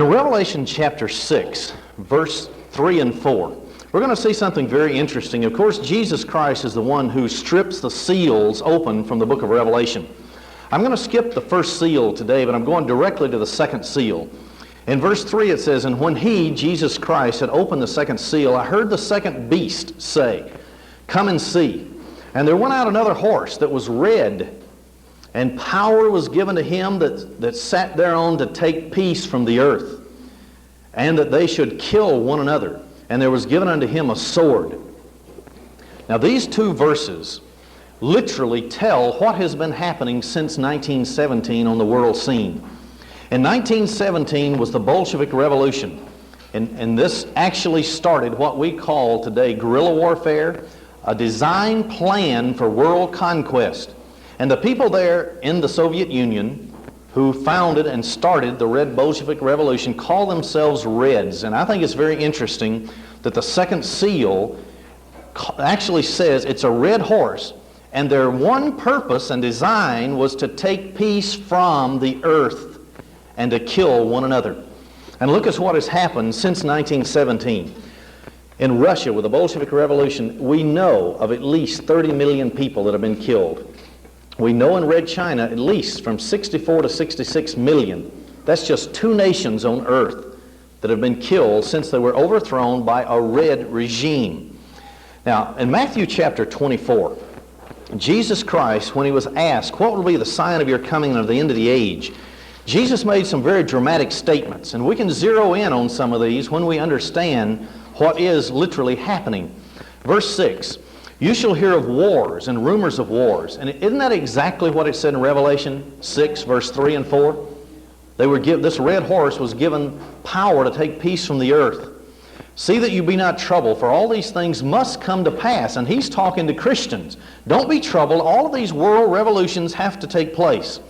In Revelation chapter 6, verse 3 and 4, we're going to see something very interesting. Of course, Jesus Christ is the one who strips the seals open from the book of Revelation. I'm going to skip the first seal today, but I'm going directly to the second seal. In verse 3 it says, "And when he, Jesus Christ, had opened the second seal, I heard the second beast say, 'Come and see.' And there went out another horse that was red, and power was given to him that sat thereon to take peace from the earth, and that they should kill one another. And there was given unto him a sword." Now these two verses literally tell what has been happening since 1917 on the world scene. In 1917 was the Bolshevik Revolution, and this actually started what we call today guerrilla warfare, a design plan for world conquest. And the people there in the Soviet Union who founded and started the Red Bolshevik Revolution call themselves Reds. And I think it's very interesting that the second seal actually says it's a red horse, and their one purpose and design was to take peace from the earth and to kill one another. And look at what has happened since 1917. In Russia, with the Bolshevik Revolution, we know of at least 30 million people that have been killed. We know in Red China at least from 64 to 66 million. That's just two nations on earth that have been killed since they were overthrown by a red regime. Now, in Matthew chapter 24, Jesus Christ, when he was asked, "What will be the sign of your coming and of the end of the age?" Jesus made some very dramatic statements, and we can zero in on some of these when we understand what is literally happening. Verse 6, "You shall hear of wars and rumors of wars." And isn't that exactly what it said in Revelation 6, verse 3 and 4? This red horse was given power to take peace from the earth. "See that you be not troubled, for all these things must come to pass." And he's talking to Christians. Don't be troubled. All of these world revolutions have to take place.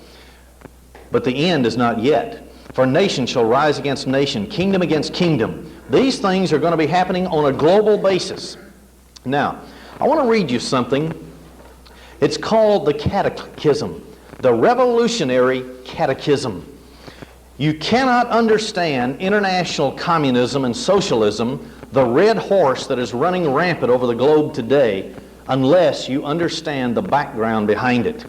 But the end is not yet. "For nation shall rise against nation, kingdom against kingdom." These things are going to be happening on a global basis. Now, I want to read you something. It's called the Catechism, the Revolutionary Catechism. You cannot understand international communism and socialism, the red horse that is running rampant over the globe today, unless you understand the background behind it.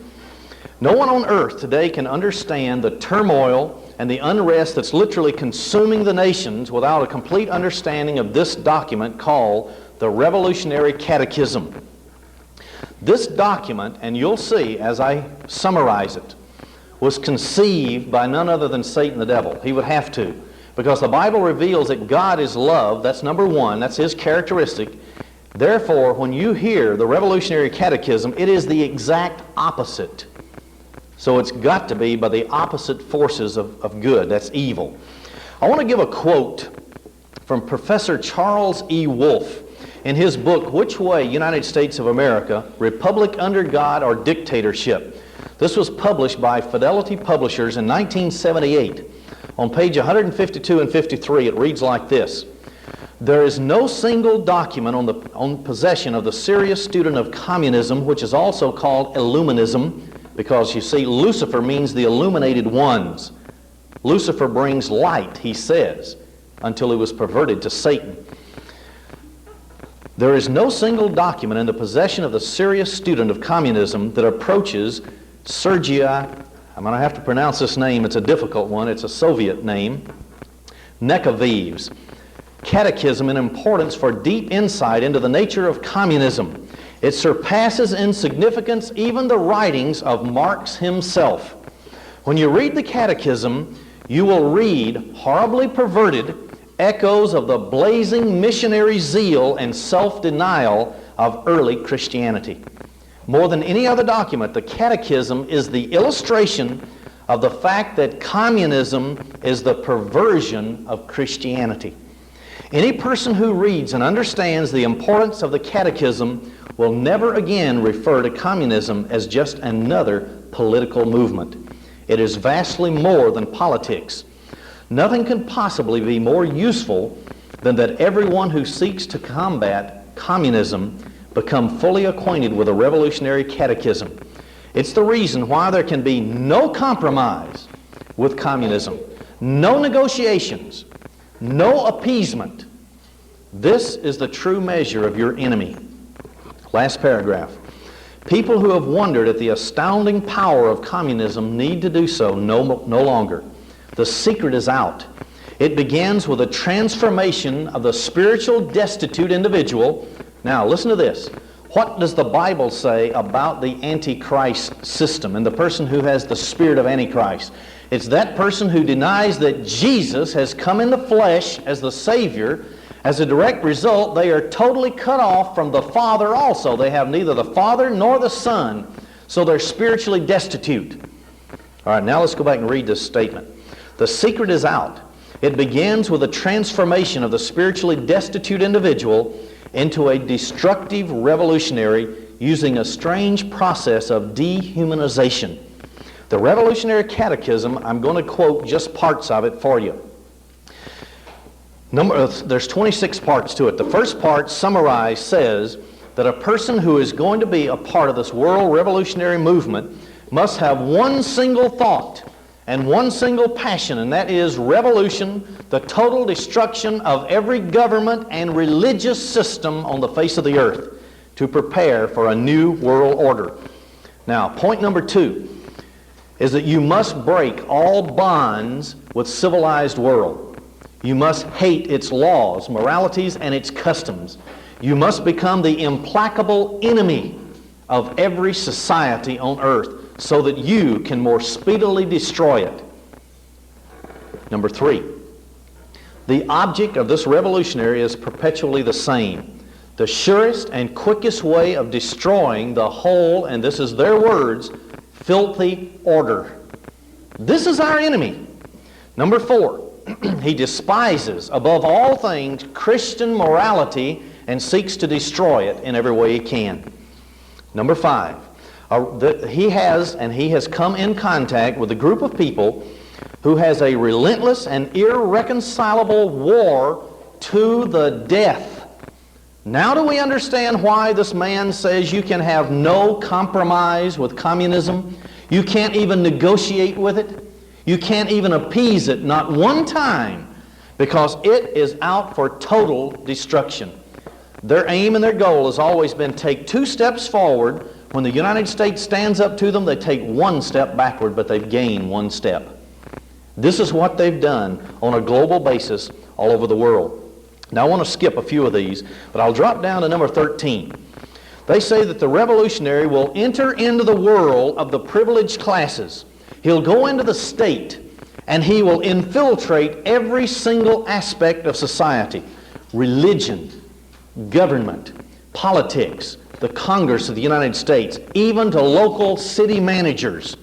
No one on earth today can understand the turmoil and the unrest that's literally consuming the nations without a complete understanding of this document called the Revolutionary Catechism. This document, and you'll see as I summarize it, was conceived by none other than Satan the devil. He would have to, because the Bible reveals that God is love. That's number one. That's his characteristic. Therefore, when you hear the Revolutionary Catechism, it is the exact opposite. So it's got to be by the opposite forces of good. That's evil. I want to give a quote from Professor Charles E. Wolfe in his book, Which Way, United States of America, Republic Under God or Dictatorship? This was published by Fidelity Publishers in 1978. On page 152 and 53, it reads like this: "There is no single document on possession of the serious student of communism, which is also called Illuminism," because you see, Lucifer means the illuminated ones. Lucifer brings light, he says, until he was perverted to Satan. "There is no single document in the possession of the serious student of communism that approaches Sergei," I'm going to have to pronounce this name, it's a difficult one, it's a Soviet name, "Nekavev's Catechism in importance for deep insight into the nature of communism. It surpasses in significance even the writings of Marx himself." When you read the Catechism, you will read horribly perverted echoes of the blazing missionary zeal and self-denial of early Christianity. More than any other document, the Catechism is the illustration of the fact that communism is the perversion of Christianity. Any person who reads and understands the importance of the Catechism will never again refer to communism as just another political movement. It is vastly more than politics. Nothing can possibly be more useful than that everyone who seeks to combat communism become fully acquainted with the Revolutionary Catechism. It's the reason why there can be no compromise with communism. no negotiations, no appeasement. This is the true measure of your enemy. Last paragraph. People who have wondered at the astounding power of communism need to do so no longer. The secret is out. It begins with a transformation of the spiritual destitute individual. Now, listen to this. What does the Bible say about the Antichrist system and the person who has the spirit of Antichrist? It's that person who denies that Jesus has come in the flesh as the Savior. As a direct result, they are totally cut off from the Father also. They have neither the Father nor the Son, so they're spiritually destitute. All right, now let's go back and read this statement. The secret is out. It begins with a transformation of the spiritually destitute individual into a destructive revolutionary using a strange process of dehumanization. The Revolutionary Catechism, I'm going to quote just parts of it for you. There's 26 parts to it. The first part, summarized, says that a person who is going to be a part of this world revolutionary movement must have one single thought and one single passion, and that is revolution, the total destruction of every government and religious system on the face of the earth to prepare for a new world order. Now, point number 2 is that you must break all bonds with civilized world. You must hate its laws, moralities, and its customs. You must become the implacable enemy of every society on earth so that you can more speedily destroy it. Number 3, the object of this revolutionary is perpetually the same. The surest and quickest way of destroying the whole, and this is their words, filthy order. This is our enemy. Number 4, he despises, above all things, Christian morality and seeks to destroy it in every way he can. Number 5, he has come in contact with a group of people who has a relentless and irreconcilable war to the death. Now do we understand why this man says you can have no compromise with communism? You can't even negotiate with it? You can't even appease it, not one time, because it is out for total destruction. Their aim and their goal has always been take 2 steps forward. When the United States stands up to them, they take 1 step backward, but they've gained 1 step. This is what they've done on a global basis all over the world. Now I want to skip a few of these, but I'll drop down to number 13. They say that the revolutionary will enter into the world of the privileged classes. He'll go into the state and he will infiltrate every single aspect of society. Religion, government, politics, the Congress of the United States, even to local city managers.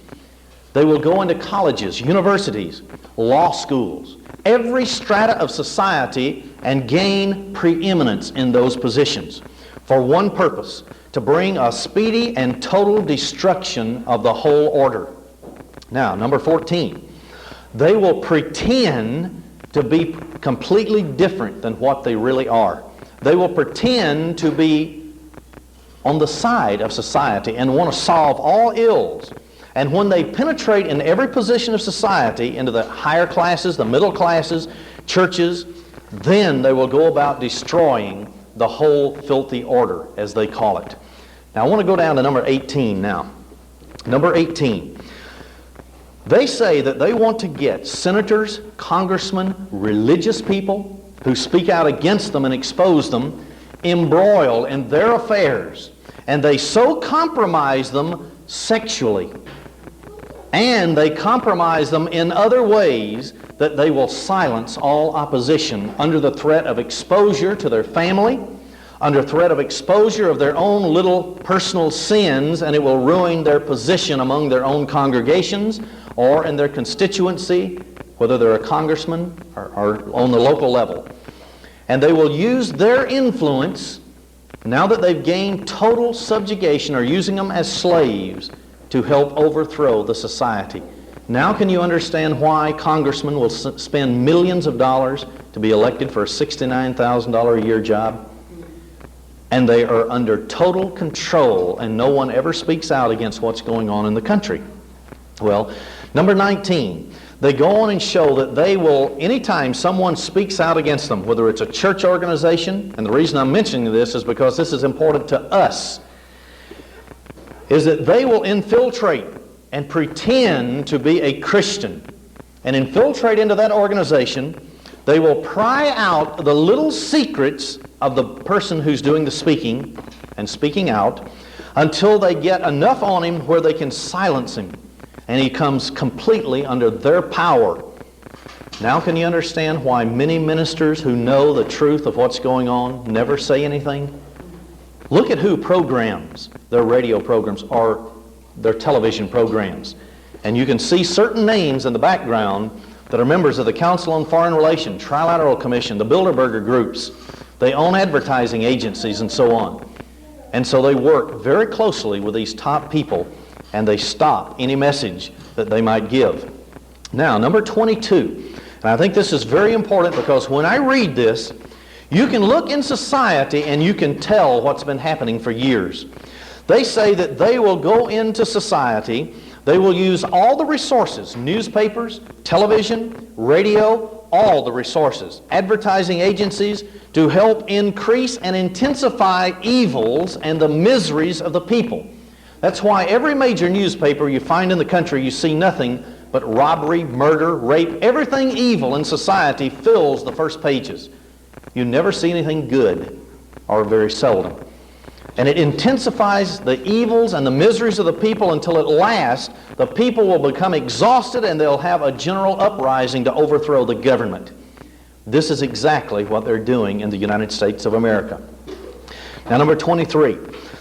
They will go into colleges, universities, law schools, every strata of society and gain preeminence in those positions for one purpose, to bring a speedy and total destruction of the whole order. Now, number 14, they will pretend to be completely different than what they really are. They will pretend to be on the side of society and want to solve all ills. And when they penetrate in every position of society, into the higher classes, the middle classes, churches, then they will go about destroying the whole filthy order, as they call it. Now, I want to go down to number 18 now. Number 18. They say that they want to get senators, congressmen, religious people who speak out against them and expose them, embroiled in their affairs. And they so compromise them sexually. And they compromise them in other ways that they will silence all opposition under the threat of exposure to their family, under threat of exposure of their own little personal sins, and it will ruin their position among their own congregations or in their constituency, whether they're a congressman or on the local level. And they will use their influence, now that they've gained total subjugation, or using them as slaves to help overthrow the society. Now can you understand why congressmen will spend millions of dollars to be elected for a $69,000 a year job? And they are under total control, and no one ever speaks out against what's going on in the country. Well, number 19, They go on and show that they will, anytime someone speaks out against them, whether it's a church organization, and the reason I'm mentioning this is because this is important to us, is that they will infiltrate and pretend to be a Christian and infiltrate into that organization. They will pry out the little secrets of the person who's doing the speaking and speaking out until they get enough on him where they can silence him, and he comes completely under their power. Now can you understand why many ministers who know the truth of what's going on never say anything? Look at who programs their radio programs or their television programs. And you can see certain names in the background that are members of the Council on Foreign Relations, Trilateral Commission, the Bilderberger groups. They own advertising agencies and so on. And so they work very closely with these top people, and they stop any message that they might give. Now, number 22, and I think this is very important because when I read this, you can look in society and you can tell what's been happening for years. They say that they will go into society, they will use all the resources, newspapers, television, radio, all the resources, advertising agencies, to help increase and intensify evils and the miseries of the people. That's why every major newspaper you find in the country, you see nothing but robbery, murder, rape, everything evil in society fills the first pages. You never see anything good, or very seldom. And it intensifies the evils and the miseries of the people until at last the people will become exhausted and they'll have a general uprising to overthrow the government. This is exactly what they're doing in the United States of America. Now, number 23,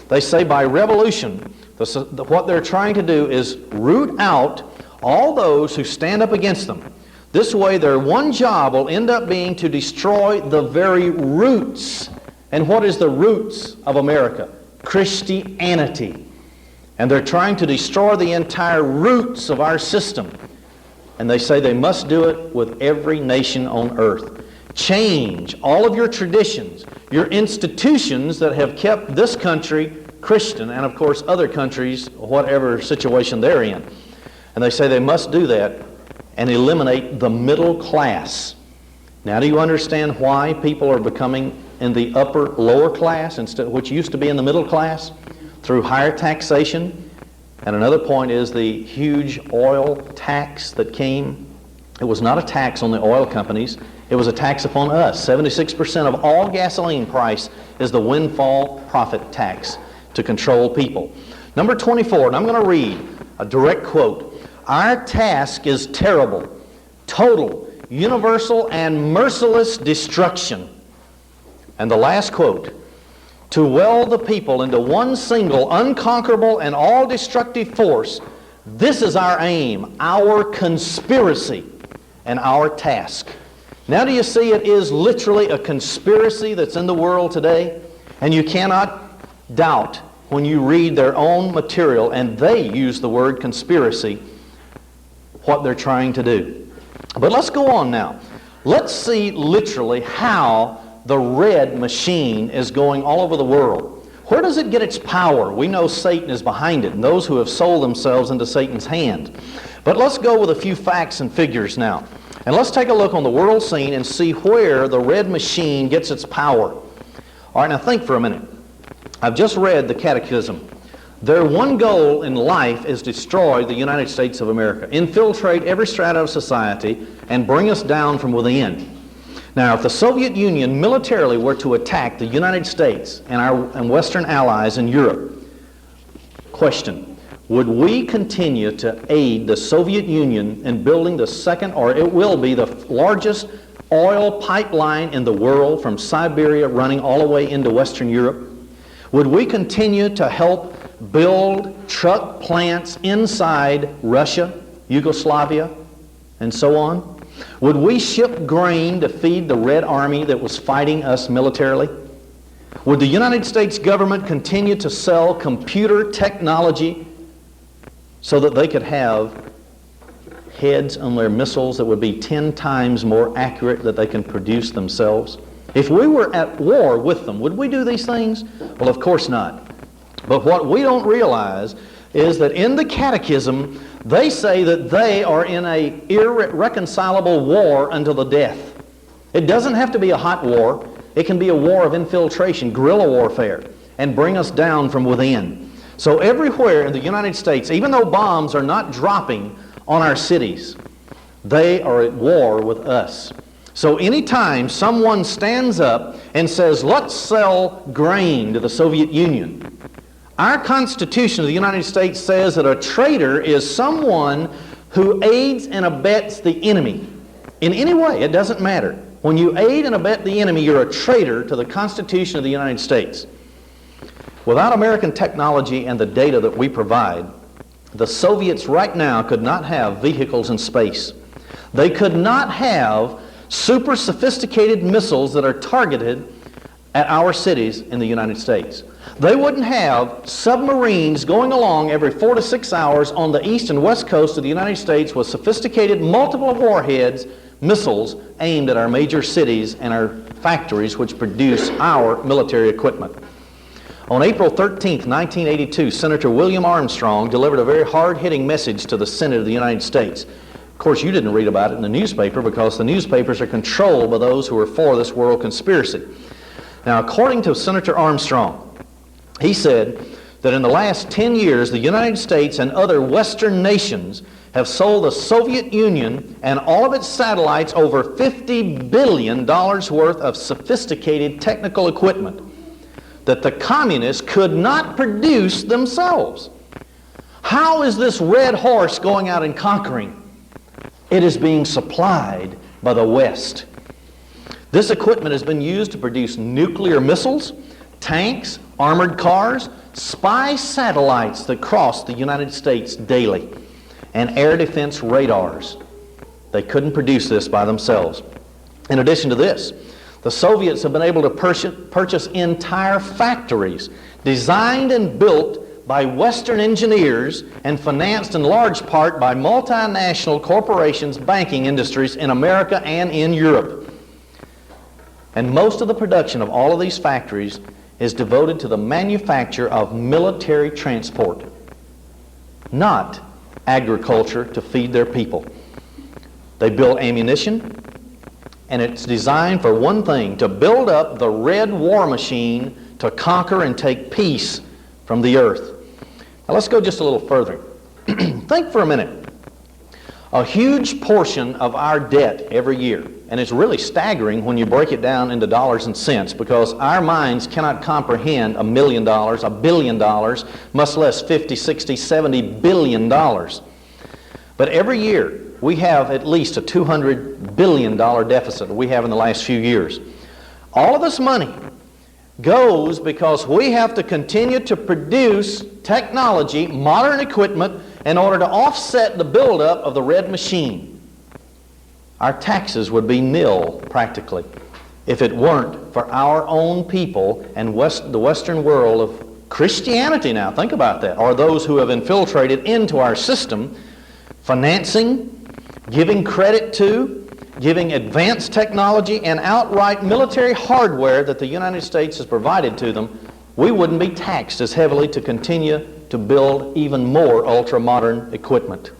they say by revolution, what they're trying to do is root out all those who stand up against them. This way, their one job will end up being to destroy the very roots. And what is the roots of America? Christianity. And they're trying to destroy the entire roots of our system. And they say they must do it with every nation on earth. Change all of your traditions, your institutions that have kept this country Christian, and of course other countries, whatever situation they're in. And they say they must do that and eliminate the middle class. Now, do you understand why people are becoming in the lower class, instead, which used to be in the middle class? Through higher taxation. And another point is the huge oil tax that came. It was not a tax on the oil companies. It was a tax upon us. 76% of all gasoline price is the windfall profit tax to control people. Number 24, and I'm going to read a direct quote. Our task is terrible, total, universal, and merciless destruction. And the last quote, to weld the people into one single, unconquerable, and all-destructive force, this is our aim, our conspiracy, and our task. Now do you see it is literally a conspiracy that's in the world today? And you cannot doubt when you read their own material, and they use the word conspiracy, what they're trying to do. But let's go on now. Let's see literally how the red machine is going all over the world. Where does it get its power? We know Satan is behind it, and those who have sold themselves into Satan's hand. But let's go with a few facts and figures now. And let's take a look on the world scene and see where the red machine gets its power. All right, now think for a minute. I've just read the Catechism. Their one goal in life is destroy the United States of America, infiltrate every strata of society, and bring us down from within. Now, if the Soviet Union militarily were to attack the United States and Western allies in Europe, question, would we continue to aid the Soviet Union in building the second, or it will be the largest oil pipeline in the world from Siberia running all the way into Western Europe? Would we continue to help build truck plants inside Russia, Yugoslavia, and so on? Would we ship grain to feed the Red Army that was fighting us militarily? Would the United States government continue to sell computer technology so that they could have heads on their missiles that would be 10 times more accurate that they can produce themselves? If we were at war with them, would we do these things? Well, of course not. But what we don't realize, is that in the Catechism, they say that they are in a irreconcilable war until the death. It doesn't have to be a hot war. It can be a war of infiltration, guerrilla warfare, and bring us down from within. So everywhere in the United States, even though bombs are not dropping on our cities, they are at war with us. So anytime someone stands up and says, let's sell grain to the Soviet Union, our Constitution of the United States says that a traitor is someone who aids and abets the enemy. In any way, it doesn't matter. When you aid and abet the enemy, you're a traitor to the Constitution of the United States. Without American technology and the data that we provide, the Soviets right now could not have vehicles in space. They could not have super sophisticated missiles that are targeted at our cities in the United States. They wouldn't have submarines going along every 4 to 6 hours on the east and west coast of the United States with sophisticated multiple warheads, missiles aimed at our major cities and our factories which produce our military equipment. On April 13, 1982, Senator William Armstrong delivered a very hard-hitting message to the Senate of the United States. Of course, you didn't read about it in the newspaper because the newspapers are controlled by those who are for this world conspiracy. Now, according to Senator Armstrong, he said that in the last 10 years, the United States and other Western nations have sold the Soviet Union and all of its satellites over $50 billion worth of sophisticated technical equipment that the communists could not produce themselves. How is this red horse going out and conquering? It is being supplied by the West. This equipment has been used to produce nuclear missiles, tanks, armored cars, spy satellites that cross the United States daily, and air defense radars. They couldn't produce this by themselves. In addition to this, the Soviets have been able to purchase entire factories designed and built by Western engineers and financed in large part by multinational corporations, banking industries in America and in Europe. And most of the production of all of these factories is devoted to the manufacture of military transport, not agriculture to feed their people. They build ammunition, and it's designed for one thing, to build up the red war machine to conquer and take peace from the earth. Now let's go just a little further. Think for a minute. A huge portion of our debt every year, and it's really staggering when you break it down into dollars and cents, because our minds cannot comprehend $1 million, $1 billion, much less 50, 60, 70 billion dollars. But every year we have at least a $200 billion deficit that we have in the last few years. All of this money goes because we have to continue to produce technology, modern equipment, in order to offset the buildup of the red machine. Our taxes would be nil, practically, if it weren't for our own people and the Western world of Christianity now. Think about that. Or those who have infiltrated into our system, financing, giving credit to, giving advanced technology and outright military hardware that the United States has provided to them. We wouldn't be taxed as heavily to continue to build even more ultra-modern equipment.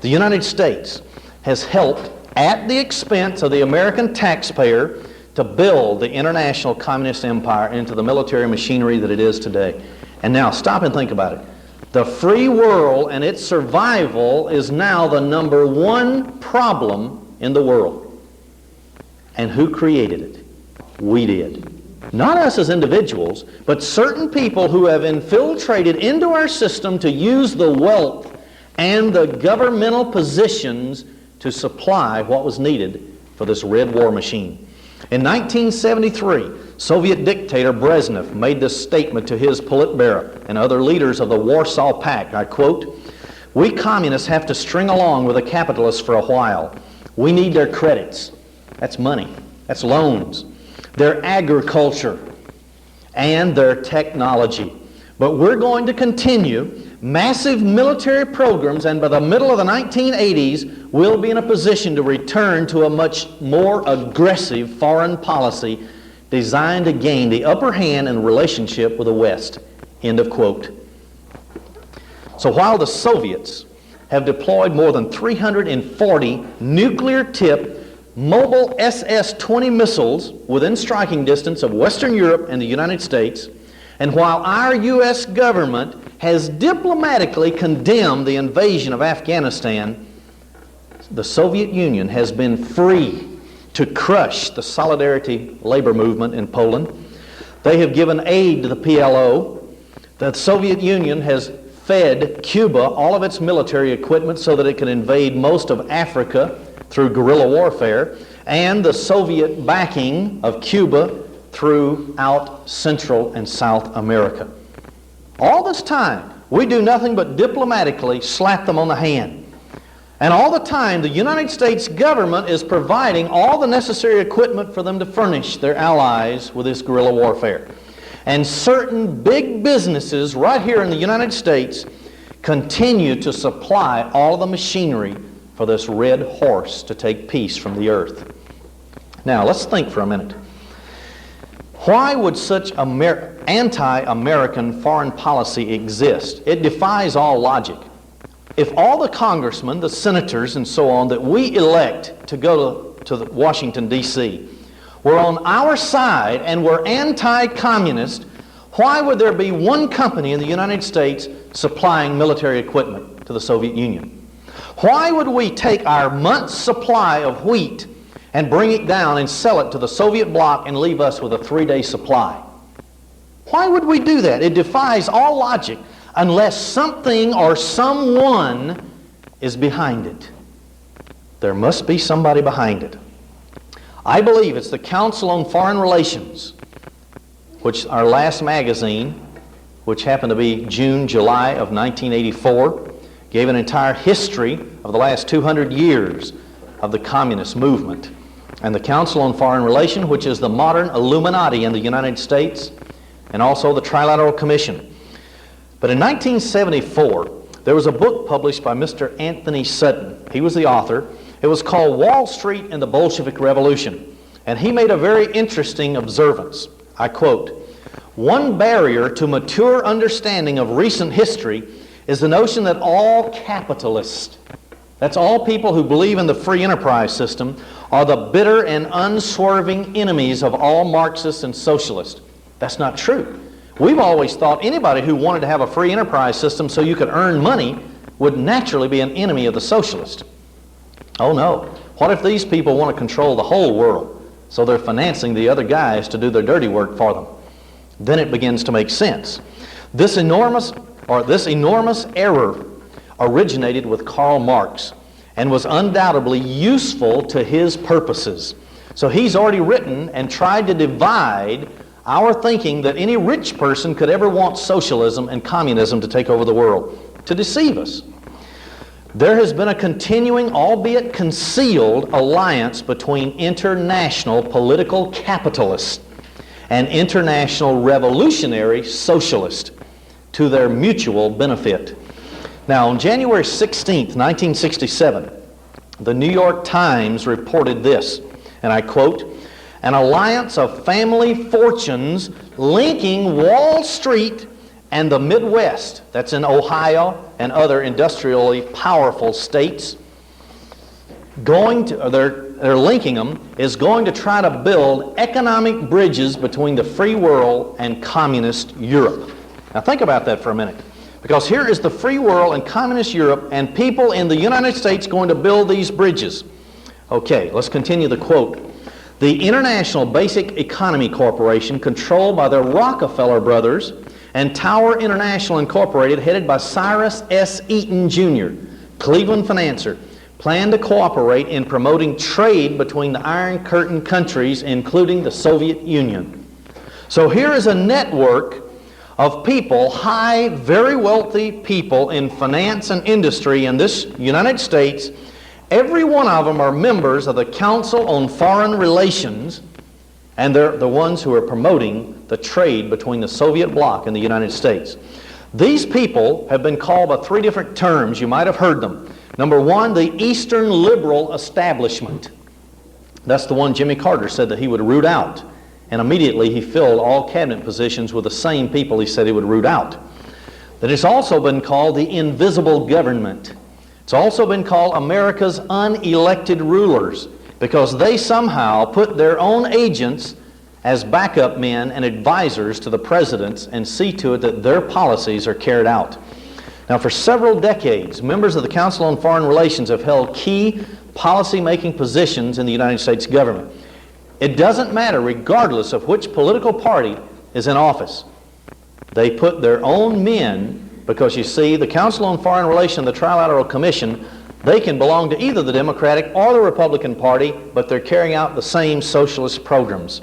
The United States has helped, at the expense of the American taxpayer, to build the international communist empire into the military machinery that it is today. And now stop and think about it. The free world and its survival is now the number one problem in the world. And who created it? We did. Not us as individuals, but certain people who have infiltrated into our system to use the wealth and the governmental positions to supply what was needed for this red war machine. In 1973, Soviet dictator Brezhnev made this statement to his Politburo and other leaders of the Warsaw Pact. I quote, "We communists have to string along with the capitalists for a while. We need their credits." That's money. That's loans. Their agriculture and their technology. But we're going to continue massive military programs, and by the middle of the 1980s, we'll be in a position to return to a much more aggressive foreign policy designed to gain the upper hand in relationship with the West. End of quote. So while the Soviets have deployed more than 340 nuclear-tipped mobile SS-20 missiles within striking distance of Western Europe and the United States, and while our U.S. government has diplomatically condemned the invasion of Afghanistan, the Soviet Union has been free to crush the Solidarity labor movement in Poland. They have given aid to the PLO. The Soviet Union has fed Cuba all of its military equipment so that it can invade most of Africa through guerrilla warfare, and the Soviet backing of Cuba throughout Central and South America. All this time, we do nothing but diplomatically slap them on the hand. And all the time, the United States government is providing all the necessary equipment for them to furnish their allies with this guerrilla warfare. And certain big businesses right here in the United States continue to supply all of the machinery for this red horse to take peace from the earth. Now, let's think for a minute. Why would such anti-American foreign policy exist? It defies all logic. If all the congressmen, the senators, and so on that we elect to go to Washington, D.C. were on our side and were anti-communist, why would there be one company in the United States supplying military equipment to the Soviet Union? Why would we take our month's supply of wheat and bring it down and sell it to the Soviet bloc and leave us with a 3-day supply? Why would we do that? It defies all logic unless something or someone is behind it. There must be somebody behind it. I believe it's the Council on Foreign Relations, which our last magazine, which happened to be June, July of 1984, gave an entire history of the last 200 years of the communist movement. And the Council on Foreign Relations, which is the modern Illuminati in the United States, and also the Trilateral Commission. But in 1974, there was a book published by Mr. Anthony Sutton. He was the author. It was called Wall Street and the Bolshevik Revolution. And he made a very interesting observance. I quote, "One barrier to mature understanding of recent history is the notion that all capitalists, that's all people who believe in the free enterprise system, are the bitter and unswerving enemies of all Marxists and socialists." That's not true. We've always thought anybody who wanted to have a free enterprise system so you could earn money would naturally be an enemy of the socialist. Oh no. What if these people want to control the whole world, so they're financing the other guys to do their dirty work for them? Then it begins to make sense. This enormous error originated with Karl Marx and was undoubtedly useful to his purposes. So he's already written and tried to divide our thinking that any rich person could ever want socialism and communism to take over the world, to deceive us. There has been a continuing, albeit concealed, alliance between international political capitalists and international revolutionary socialists to their mutual benefit. Now, on January 16th, 1967, the New York Times reported this, and I quote, "An alliance of family fortunes linking Wall Street and the Midwest," that's in Ohio and other industrially powerful states, they're linking them, is going to try to build economic bridges between the free world and communist Europe. Now think about that for a minute. Because here is the free world and communist Europe and people in the United States going to build these bridges. Okay, let's continue the quote. "The International Basic Economy Corporation, controlled by the Rockefeller brothers, and Tower International Incorporated, headed by Cyrus S. Eaton Jr., Cleveland financier, plan to cooperate in promoting trade between the Iron Curtain countries, including the Soviet Union." So here is a network of people, high, very wealthy people in finance and industry in this United States. Every one of them are members of the Council on Foreign Relations, and they're the ones who are promoting the trade between the Soviet bloc and the United States. These people have been called by 3 different terms. You might have heard them. Number 1, the Eastern Liberal Establishment. That's the one Jimmy Carter said that he would root out. And immediately he filled all cabinet positions with the same people he said he would root out. that it's also been called the invisible government. It's also been called America's unelected rulers, because they somehow put their own agents as backup men and advisors to the presidents and see to it that their policies are carried out. Now, for several decades, members of the Council on Foreign Relations have held key policy-making positions in the United States government. It doesn't matter, regardless of which political party is in office. They put their own men, because you see, the Council on Foreign Relations, the Trilateral Commission, they can belong to either the Democratic or the Republican Party, but they're carrying out the same socialist programs.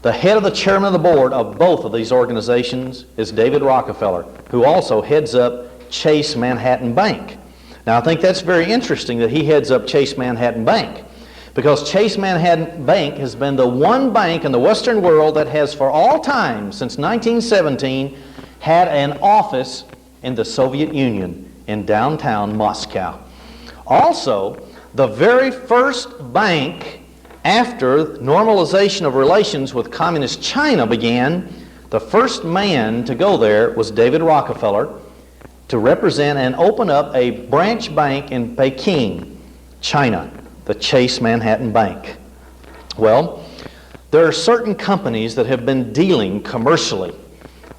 The head of the chairman of the board of both of these organizations is David Rockefeller, who also heads up Chase Manhattan Bank. Now, I think that's very interesting that he heads up Chase Manhattan Bank, because Chase Manhattan Bank has been the one bank in the Western world that has for all time, since 1917, had an office in the Soviet Union in downtown Moscow. Also, the very first bank after normalization of relations with Communist China began, the first man to go there was David Rockefeller to represent and open up a branch bank in Peking, China, the Chase Manhattan Bank. Well, there are certain companies that have been dealing commercially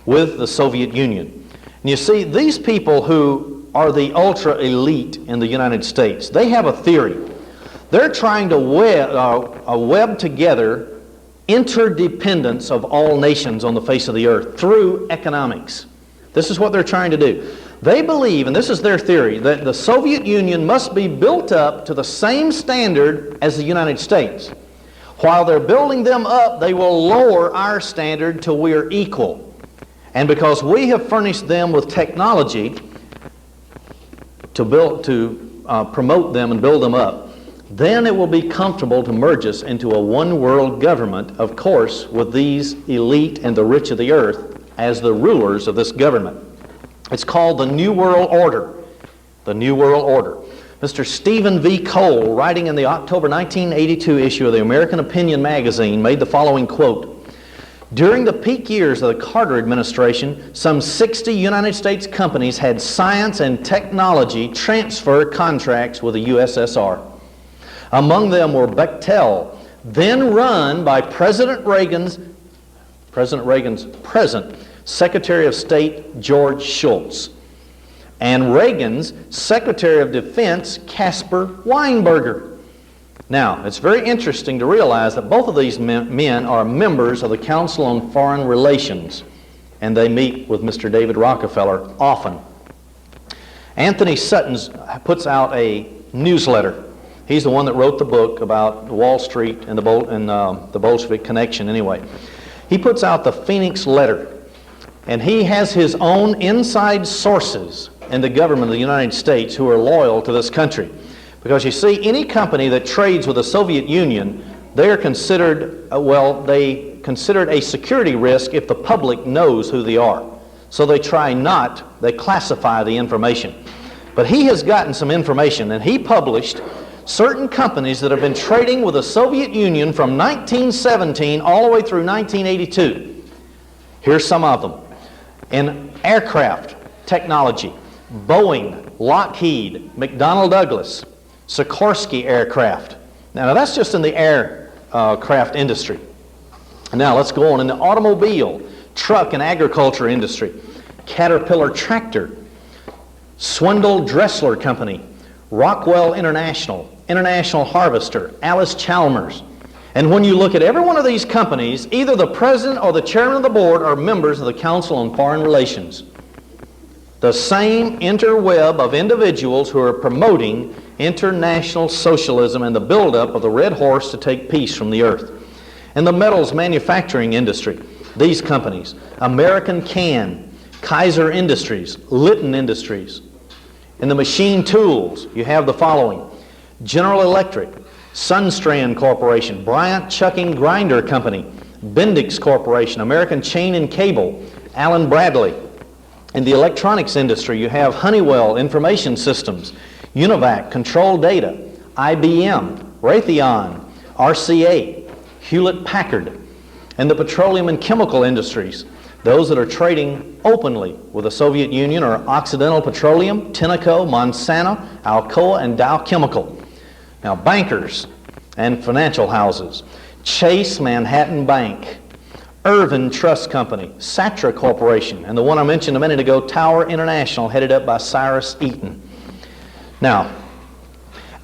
with the Soviet Union. And you see, these people who are the ultra elite in the United States, they have a theory. They're trying to web together interdependence of all nations on the face of the earth through economics. This is what they're trying to do. They believe, and this is their theory, that the Soviet Union must be built up to the same standard as the United States. While they're building them up, they will lower our standard till we're equal. And because we have furnished them with technology to promote them and build them up, then it will be comfortable to merge us into a one-world government, of course, with these elite and the rich of the earth as the rulers of this government. It's called the New World Order. The New World Order. Mr. Stephen V. Cole, writing in the October 1982 issue of the American Opinion magazine, made the following quote: "During the peak years of the Carter administration, some 60 United States companies had science and technology transfer contracts with the USSR. Among them were Bechtel, then run by President Reagan's present Secretary of State George Shultz, and Reagan's Secretary of Defense Caspar Weinberger." Now, it's very interesting to realize that both of these men are members of the Council on Foreign Relations, and they meet with Mr. David Rockefeller often. Anthony Sutton puts out a newsletter. He's the one that wrote the book about Wall Street and the Bolshevik connection anyway. He puts out the Phoenix Letter, and he has his own inside sources in the government of the United States who are loyal to this country. Because you see, any company that trades with the Soviet Union, they are considered, they considered a security risk if the public knows who they are. So they they classify the information. But he has gotten some information, and he published certain companies that have been trading with the Soviet Union from 1917 all the way through 1982. Here's some of them. In aircraft technology, Boeing, Lockheed, McDonnell Douglas, Sikorsky Aircraft. Now that's just in the aircraft industry. Now let's go on in the automobile, truck and agriculture industry. Caterpillar Tractor, Swindle Dressler Company, Rockwell International, International Harvester, Alice Chalmers. And when you look at every one of these companies, either the president or the chairman of the board are members of the Council on Foreign Relations. The same interweb of individuals who are promoting international socialism and the buildup of the red horse to take peace from the earth. In the metals manufacturing industry, these companies: American Can, Kaiser Industries, Litton Industries. In the machine tools, you have the following: General Electric, Sunstrand Corporation, Bryant Chucking Grinder Company, Bendix Corporation, American Chain and Cable, Allen Bradley. In the electronics industry, you have Honeywell Information Systems, Univac Control Data, IBM, Raytheon, RCA, Hewlett Packard. In the petroleum and chemical industries, Those that are trading openly with the Soviet Union are Occidental Petroleum, Tenneco, Monsanto, Alcoa, and Dow Chemical. Now, bankers and financial houses: Chase Manhattan Bank, Irvin Trust Company, Satra Corporation, and the one I mentioned a minute ago, Tower International, headed up by Cyrus Eaton. Now,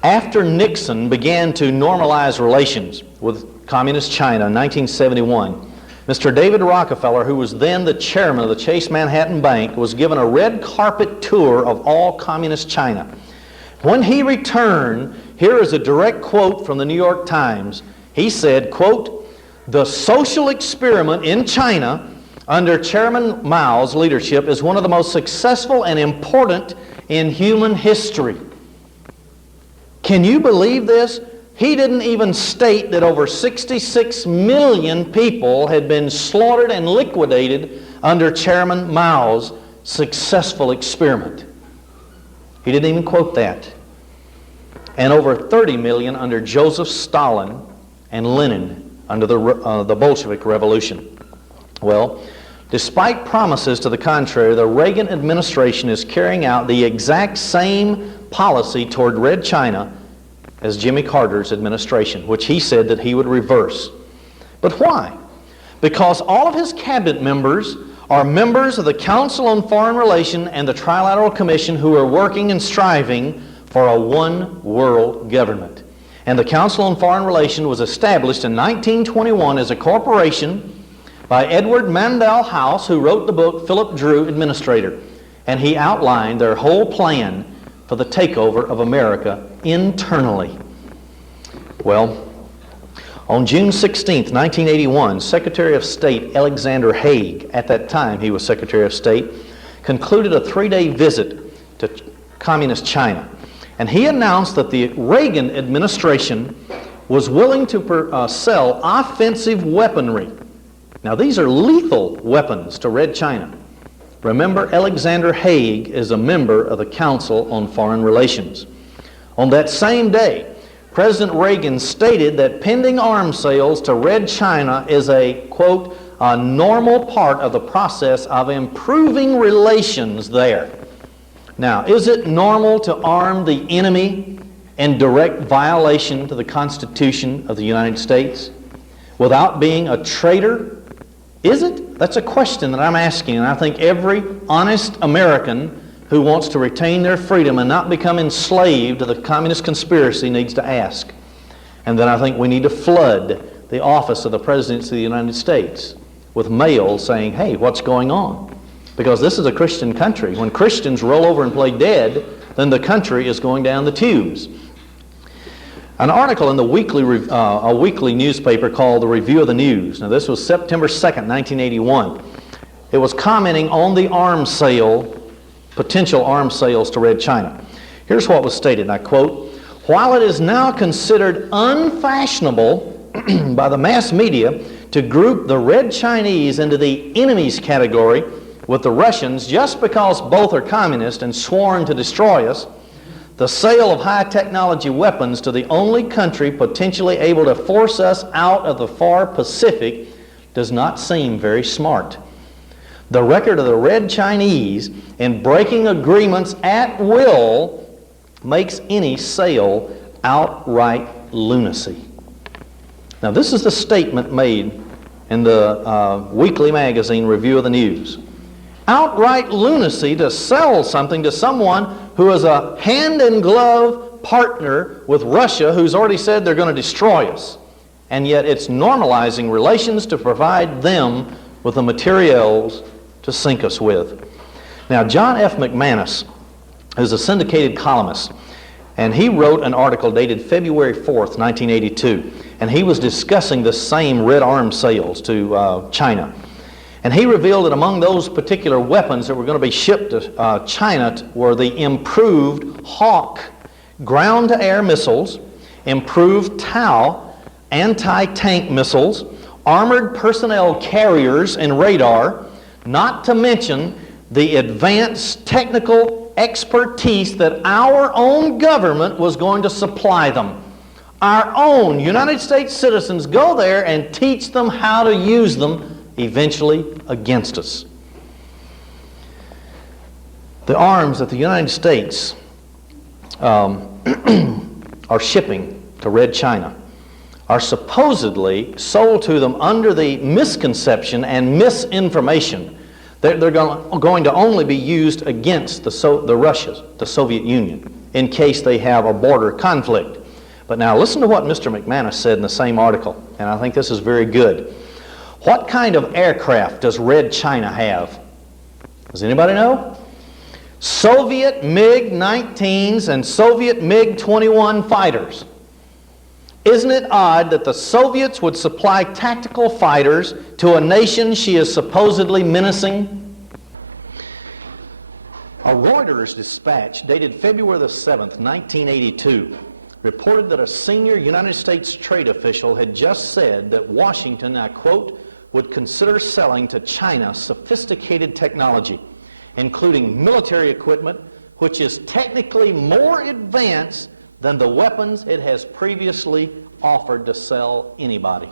after Nixon began to normalize relations with Communist China in 1971, Mr. David Rockefeller, who was then the chairman of the Chase Manhattan Bank, was given a red carpet tour of all Communist China. When he returned, here is a direct quote from the New York Times. He said, quote, "The social experiment in China under Chairman Mao's leadership is one of the most successful and important in human history." Can you believe this? He didn't even state that over 66 million people had been slaughtered and liquidated under Chairman Mao's successful experiment. He didn't even quote that. And over 30 million under Joseph Stalin and Lenin under the Bolshevik Revolution. Well, despite promises to the contrary, the Reagan administration is carrying out the exact same policy toward Red China as Jimmy Carter's administration, which he said that he would reverse. But why? Because all of his cabinet members are members of the Council on Foreign Relations and the Trilateral Commission, who are working and striving for a one-world government. And the Council on Foreign Relations was established in 1921 as a corporation by Edward Mandell House, who wrote the book Philip Drew, Administrator. And he outlined their whole plan for the takeover of America internally. Well, on June 16th, 1981, Secretary of State Alexander Haig, at that time he was Secretary of State, concluded a 3-day visit to Communist China. And he announced that the Reagan administration was willing to sell offensive weaponry. Now, these are lethal weapons to Red China. Remember, Alexander Haig is a member of the Council on Foreign Relations. On that same day, President Reagan stated that pending arms sales to Red China is a, quote, a normal part of the process of improving relations there. Now, is it normal to arm the enemy in direct violation to the Constitution of the United States without being a traitor? Is it? That's a question that I'm asking, and I think every honest American who wants to retain their freedom and not become enslaved to the communist conspiracy needs to ask. And then I think we need to flood the office of the Presidency of the United States with mail saying, hey, what's going on? Because this is a Christian country. When Christians roll over and play dead, then the country is going down the tubes. An article in the a weekly newspaper called the Review of the News. Now, this was September 2nd, 1981. It was commenting on the arms sale, potential arms sales to Red China. Here's what was stated, and I quote, "While it is now considered unfashionable by the mass media to group the Red Chinese into the enemies category with the Russians just because both are communist and sworn to destroy us, the sale of high-technology weapons to the only country potentially able to force us out of the far Pacific does not seem very smart. The record of the Red Chinese in breaking agreements at will makes any sale outright lunacy." Now, this is the statement made in the weekly magazine Review of the News. Outright lunacy to sell something to someone who is a hand-in-glove partner with Russia, who's already said they're going to destroy us. And yet it's normalizing relations to provide them with the materials to sink us with. Now, John F. McManus is a syndicated columnist, and he wrote an article dated February 4th, 1982, and he was discussing the same red arms sales to China. And he revealed that among those particular weapons that were going to be shipped to China were the improved Hawk ground-to-air missiles, improved Tau anti-tank missiles, armored personnel carriers and radar, not to mention the advanced technical expertise that our own government was going to supply them. Our own United States citizens go there and teach them how to use them eventually against us. The arms that the United States are shipping to Red China are supposedly sold to them under the misconception and misinformation that they're going to only be used against the Soviet Union, in case they have a border conflict. But now listen to what Mr. McManus said in the same article, and I think this is very good. What kind of aircraft does Red China have? Does anybody know? Soviet MiG-19s and Soviet MiG-21 fighters. Isn't it odd that the Soviets would supply tactical fighters to a nation she is supposedly menacing? A Reuters dispatch dated February the 7th, 1982, reported that a senior United States trade official had just said that Washington, I quote, would consider selling to China sophisticated technology, including military equipment, which is technically more advanced than the weapons it has previously offered to sell anybody.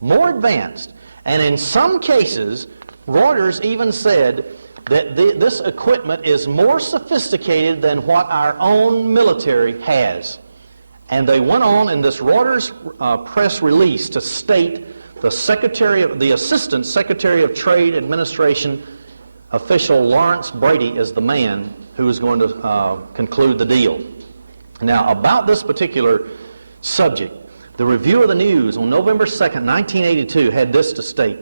More advanced. And in some cases, Reuters even said that this equipment is more sophisticated than what our own military has. And they went on in this Reuters press release to state the Assistant Secretary of Trade Administration official Lawrence Brady is the man who is going to conclude the deal. Now, about this particular subject, the Review of the News on November 2nd, 1982 had this to state,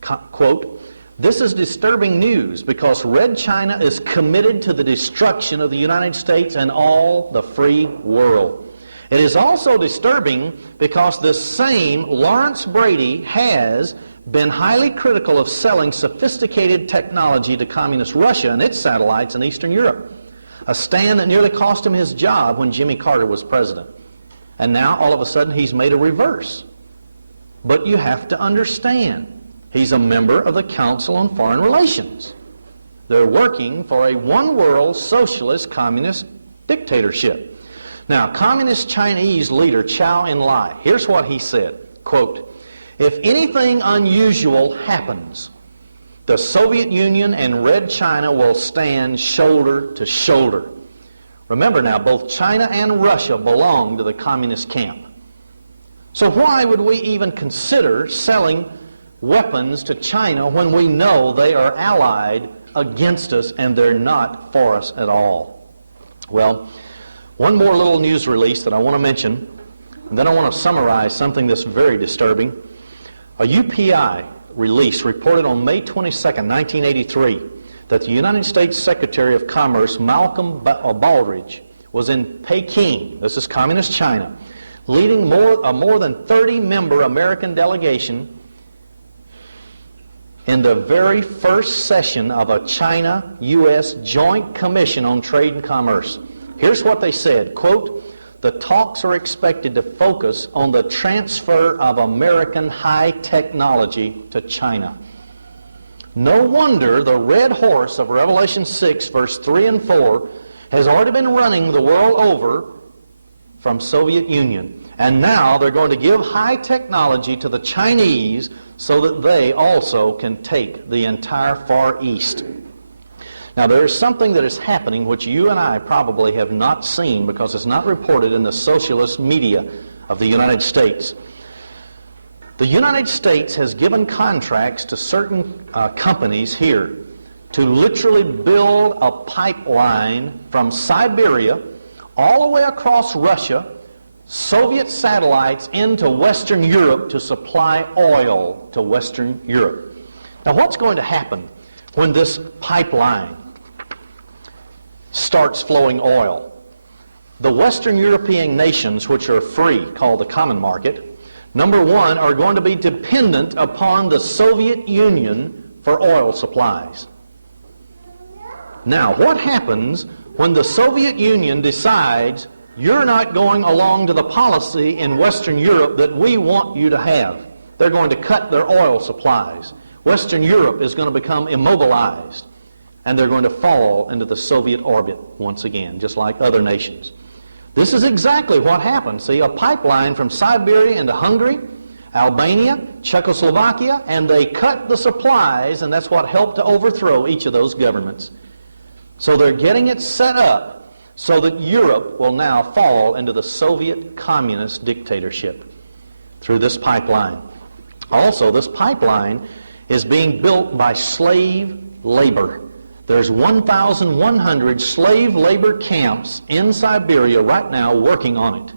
quote, "This is disturbing news because Red China is committed to the destruction of the United States and all the free world. It is also disturbing because this same Lawrence Brady has been highly critical of selling sophisticated technology to Communist Russia and its satellites in Eastern Europe, a stand that nearly cost him his job when Jimmy Carter was president. And now, all of a sudden, he's made a reverse. But you have to understand, he's a member of the Council on Foreign Relations. They're working for a one-world socialist communist dictatorship. Now, Communist Chinese leader Chow En-lai, here's what he said, quote, "If anything unusual happens, the Soviet Union and Red China will stand shoulder to shoulder." Remember now, both China and Russia belong to the communist camp. So why would we even consider selling weapons to China when we know they are allied against us and they're not for us at all? Well, one more little news release that I want to mention, and then I want to summarize something that's very disturbing. A UPI release reported on May 22nd, 1983, that the United States Secretary of Commerce Malcolm Baldrige was in Peking, this is Communist China, leading a more than 30-member American delegation in the very first session of a China-U.S. Joint Commission on Trade and Commerce. Here's what they said, quote, "The talks are expected to focus on the transfer of American high technology to China." No wonder the red horse of Revelation 6, verse 3 and 4 has already been running the world over from Soviet Union. And now they're going to give high technology to the Chinese so that they also can take the entire Far East. Now, there is something that is happening which you and I probably have not seen because it's not reported in the socialist media of the United States. The United States has given contracts to certain companies here to literally build a pipeline from Siberia all the way across Russia, Soviet satellites into Western Europe to supply oil to Western Europe. Now, what's going to happen when this pipeline starts flowing oil? The Western European nations, which are free, called the common market, number one, are going to be dependent upon the Soviet Union for oil supplies. Now, what happens when the Soviet Union decides you're not going along to the policy in Western Europe that we want you to have? They're going to cut their oil supplies. Western Europe is going to become immobilized, and they're going to fall into the Soviet orbit once again, just like other nations. This is exactly what happened. See, a pipeline from Siberia into Hungary, Albania, Czechoslovakia, and they cut the supplies, and that's what helped to overthrow each of those governments. So they're getting it set up so that Europe will now fall into the Soviet communist dictatorship through this pipeline. Also, this pipeline is being built by slave labor. There's 1,100 slave labor camps in Siberia right now working on it.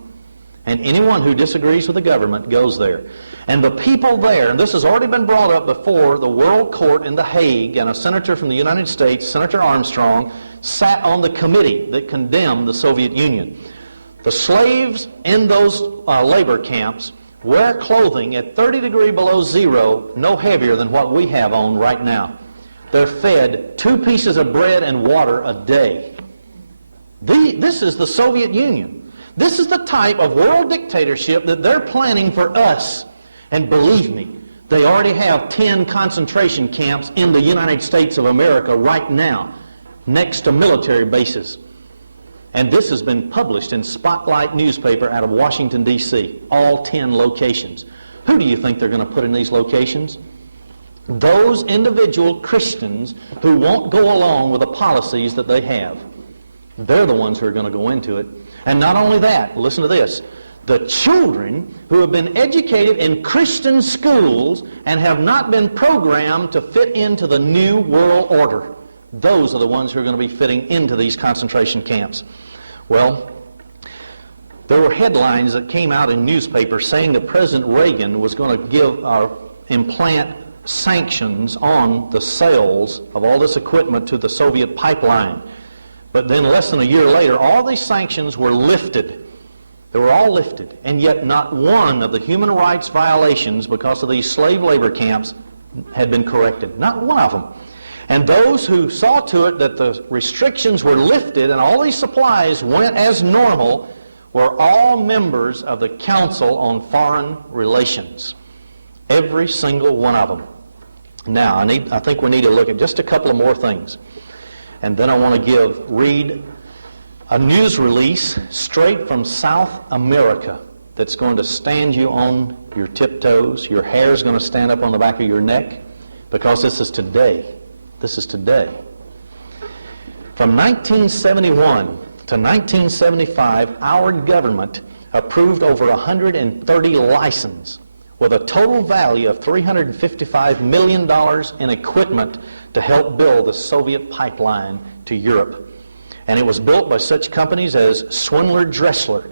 And anyone who disagrees with the government goes there. And the people there, and this has already been brought up before the World Court in The Hague, and a senator from the United States, Senator Armstrong, sat on the committee that condemned the Soviet Union. The slaves in those labor camps wear clothing at 30 degrees below zero, no heavier than what we have on right now. They're fed 2 pieces of bread and water a day. This is the Soviet Union. This is the type of world dictatorship that they're planning for us. And believe me, they already have 10 concentration camps in the United States of America right now, next to military bases. And this has been published in Spotlight newspaper out of Washington, D.C., all 10 locations. Who do you think they're going to put in these locations? Those individual Christians who won't go along with the policies that they have. They're the ones who are going to go into it. And not only that, listen to this, the children who have been educated in Christian schools and have not been programmed to fit into the new world order, those are the ones who are going to be fitting into these concentration camps. Well, there were headlines that came out in newspapers saying that President Reagan was going to implant sanctions on the sales of all this equipment to the Soviet pipeline. But then less than a year later, all these sanctions were lifted. They were all lifted. And yet not one of the human rights violations because of these slave labor camps had been corrected. Not one of them. And those who saw to it that the restrictions were lifted and all these supplies went as normal were all members of the Council on Foreign Relations. Every single one of them. Now, I think we need to look at just a couple of more things. And then I want to read a news release straight from South America that's going to stand you on your tiptoes. Your hair is going to stand up on the back of your neck because this is today. This is today. From 1971 to 1975, our government approved over 130 licenses with a total value of $355 million in equipment to help build the Soviet pipeline to Europe. And it was built by such companies as Swindler Dressler.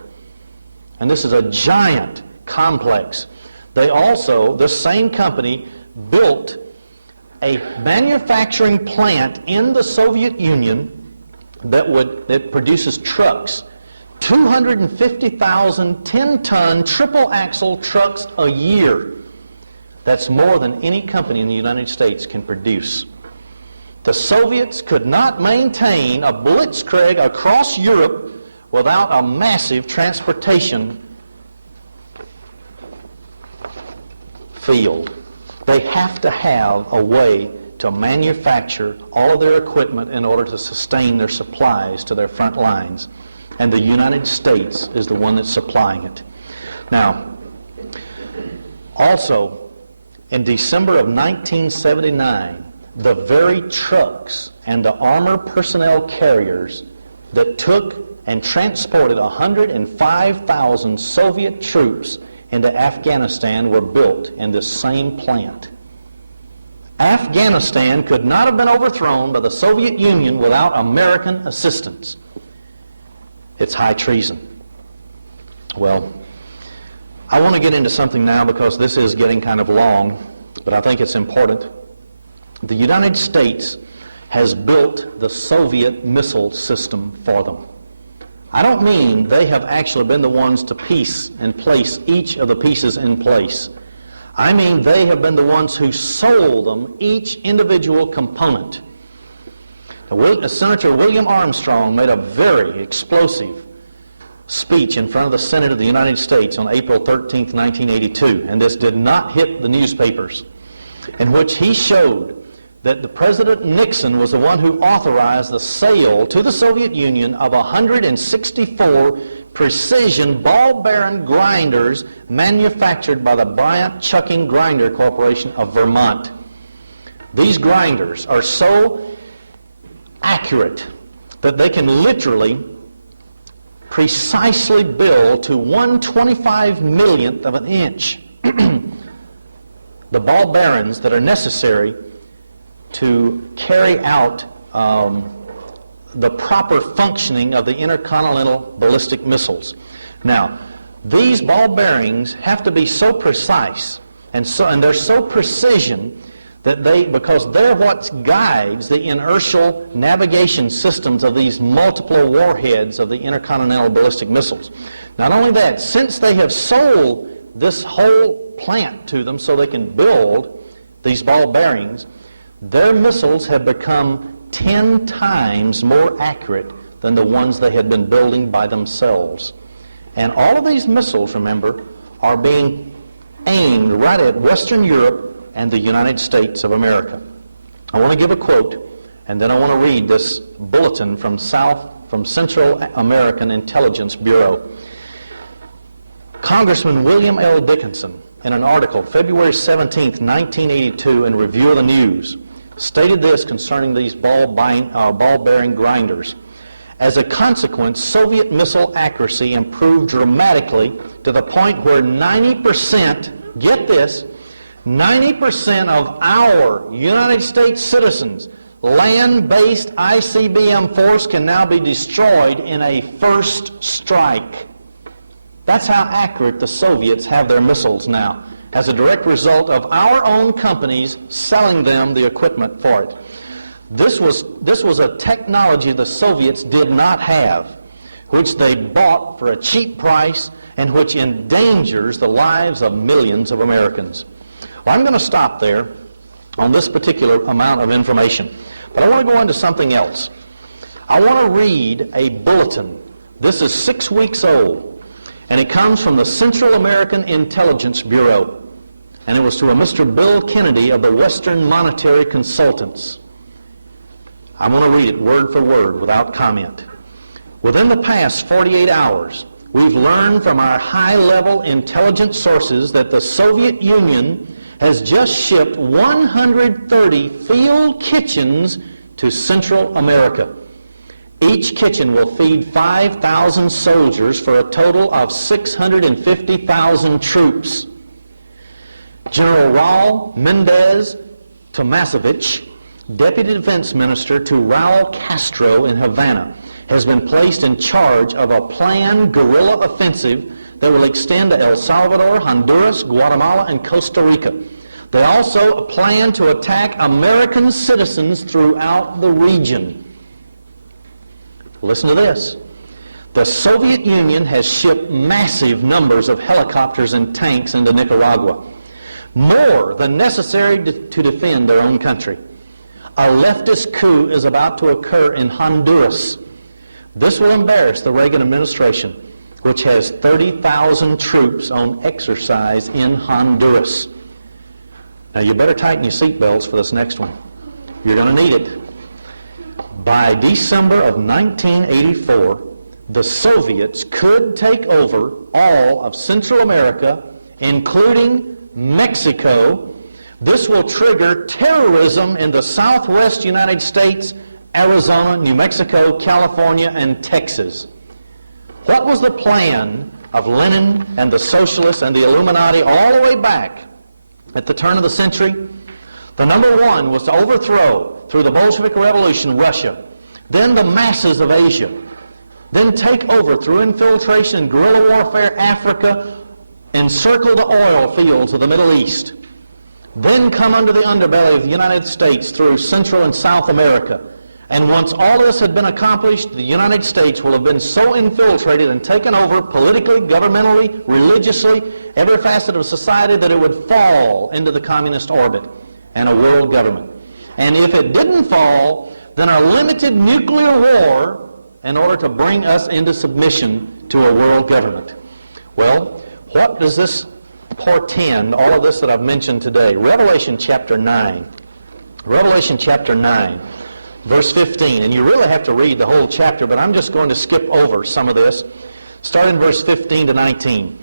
And this is a giant complex. They also, the same company, built a manufacturing plant in the Soviet Union that produces trucks. 250,000 10-ton triple-axle trucks a year. That's more than any company in the United States can produce. The Soviets could not maintain a blitzkrieg across Europe without a massive transportation field. They have to have a way to manufacture all of their equipment in order to sustain their supplies to their front lines. And the United States is the one that's supplying it. Now, also, in December of 1979, the very trucks and the armored personnel carriers that took and transported 105,000 Soviet troops into Afghanistan were built in this same plant. Afghanistan could not have been overthrown by the Soviet Union without American assistance. It's high treason. Well, I want to get into something now because this is getting kind of long, but I think it's important. The United States has built the Soviet missile system for them. I don't mean they have actually been the ones to piece and place each of the pieces in place. I mean they have been the ones who sold them each individual component. Senator William Armstrong made a very explosive speech in front of the Senate of the United States on April 13, 1982, and this did not hit the newspapers, in which he showed that the President Nixon was the one who authorized the sale to the Soviet Union of 164 precision ball-bearing grinders manufactured by the Bryant Chucking Grinder Corporation of Vermont. These grinders are so accurate that they can literally precisely build to 1/25 millionth of an inch the ball bearings that are necessary to carry out the proper functioning of the intercontinental ballistic missiles. Now, these ball bearings have to be so precise and they're so precision that because they're what guides the inertial navigation systems of these multiple warheads of the intercontinental ballistic missiles. Not only that, since they have sold this whole plant to them so they can build these ball bearings, their missiles have become 10 times more accurate than the ones they had been building by themselves. And all of these missiles, remember, are being aimed right at Western Europe and the United States of America. I want to give a quote, and then I want to read this bulletin from Central American Intelligence Bureau. Congressman William L. Dickinson, in an article February 17, 1982, in Review of the News, stated this concerning these ball-bearing grinders. As a consequence, Soviet missile accuracy improved dramatically to the point where 90%, get this, 90% of our United States citizens' land-based ICBM force can now be destroyed in a first strike. That's how accurate the Soviets have their missiles now, as a direct result of our own companies selling them the equipment for it. This was a technology the Soviets did not have, which they bought for a cheap price and which endangers the lives of millions of Americans. Well, I'm going to stop there on this particular amount of information, but I want to go into something else. I want to read a bulletin. This is 6 weeks old, and it comes from the Central American Intelligence Bureau, and it was through a Mr. Bill Kennedy of the Western Monetary Consultants. I'm going to read it word for word without comment. Within the past 48 hours, we've learned from our high-level intelligence sources that the Soviet Union has just shipped 130 field kitchens to Central America. Each kitchen will feed 5,000 soldiers for a total of 650,000 troops. General Raul Mendez Tomasevich, Deputy Defense Minister to Raul Castro in Havana, has been placed in charge of a planned guerrilla offensive that will extend to El Salvador, Honduras, Guatemala, and Costa Rica. They also plan to attack American citizens throughout the region. Listen to this. The Soviet Union has shipped massive numbers of helicopters and tanks into Nicaragua, more than necessary to defend their own country. A leftist coup is about to occur in Honduras. This will embarrass the Reagan administration, which has 30,000 troops on exercise in Honduras. Now, you better tighten your seatbelts for this next one. You're going to need it. By December of 1984, the Soviets could take over all of Central America, including Mexico. This will trigger terrorism in the southwest United States, Arizona, New Mexico, California, and Texas. What was the plan of Lenin and the socialists and the Illuminati all the way back at the turn of the century? The number one was to overthrow, through the Bolshevik Revolution, Russia, then the masses of Asia, then take over through infiltration and guerrilla warfare Africa, encircle the oil fields of the Middle East, then come under the underbelly of the United States through Central and South America. And once all this had been accomplished, the United States will have been so infiltrated and taken over politically, governmentally, religiously, every facet of society, that it would fall into the communist orbit and a world government. And if it didn't fall, then a limited nuclear war in order to bring us into submission to a world government. Well, what does this portend, all of this that I've mentioned today? Revelation chapter 9. Revelation chapter 9, verse 15. And you really have to read the whole chapter, but I'm just going to skip over some of this. Starting in verse 15 to 19.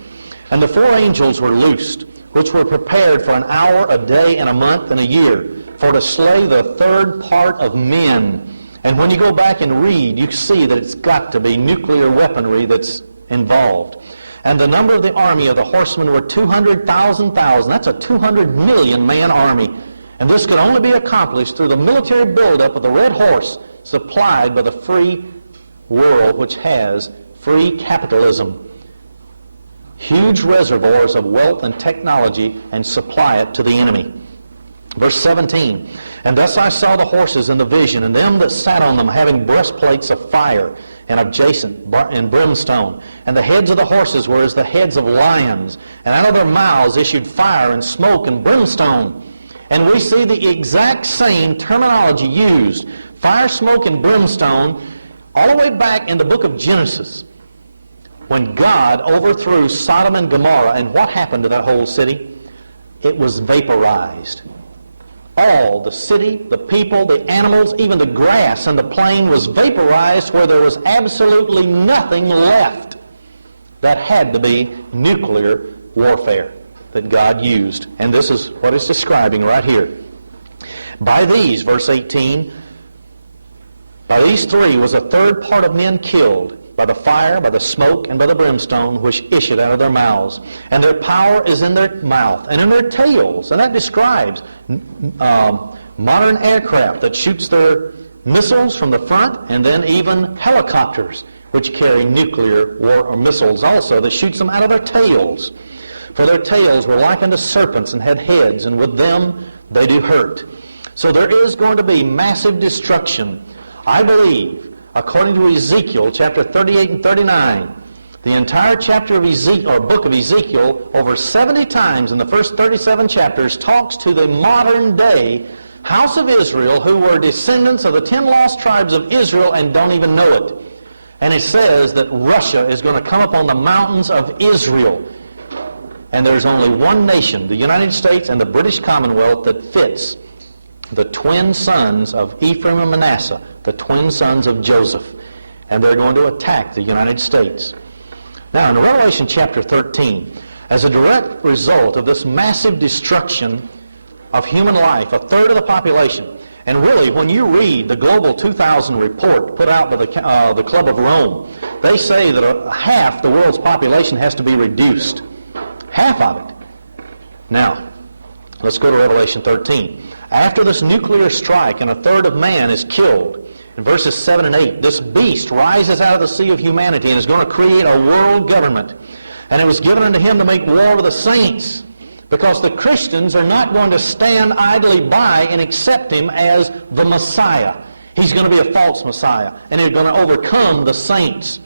And the 4 angels were loosed, which were prepared for an hour, a day, and a month, and a year, for to slay the third part of men. And when you go back and read, you see that it's got to be nuclear weaponry that's involved. And the number of the army of the horsemen were 200,000. That's a 200 million man army. And this could only be accomplished through the military buildup of the Red Horse, supplied by the free world, which has free capitalism. Huge reservoirs of wealth and technology, and supply it to the enemy. Verse 17, and thus I saw the horses in the vision, and them that sat on them having breastplates of fire and of jacinth and brimstone. And the heads of the horses were as the heads of lions, and out of their mouths issued fire and smoke and brimstone. And we see the exact same terminology used, fire, smoke, and brimstone, all the way back in the book of Genesis, when God overthrew Sodom and Gomorrah. And what happened to that whole city? It was vaporized. All, the city, the people, the animals, even the grass and the plain was vaporized, where there was absolutely nothing left. That had to be nuclear warfare that God used. And this is what it's describing right here. By these, verse 18, by these 3 was a third part of men killed, by the fire, by the smoke, and by the brimstone, which issued out of their mouths. And their power is in their mouth and in their tails. And that describes modern aircraft that shoots their missiles from the front, and then even helicopters, which carry nuclear war or missiles also, that shoots them out of their tails. For their tails were likened to serpents and had heads, and with them they do hurt. So there is going to be massive destruction. I believe, according to Ezekiel chapter 38 and 39, the entire chapter of Ezekiel, or book of Ezekiel, over 70 times in the first 37 chapters, talks to the modern day house of Israel, who were descendants of the 10 lost tribes of Israel and don't even know it. And it says that Russia is going to come upon the mountains of Israel. And there's only one nation, the United States and the British Commonwealth, that fits the twin sons of Ephraim and Manasseh, the twin sons of Joseph. And they're going to attack the United States. Now, in Revelation chapter 13, as a direct result of this massive destruction of human life, a third of the population, and really, when you read the Global 2000 report put out by the Club of Rome, they say that half the world's population has to be reduced. Half of it. Now, let's go to Revelation 13. After this nuclear strike and a third of man is killed, in verses 7 and 8, this beast rises out of the sea of humanity and is going to create a world government. And it was given unto him to make war with the saints, because the Christians are not going to stand idly by and accept him as the Messiah. He's going to be a false Messiah, and he's going to overcome the saints.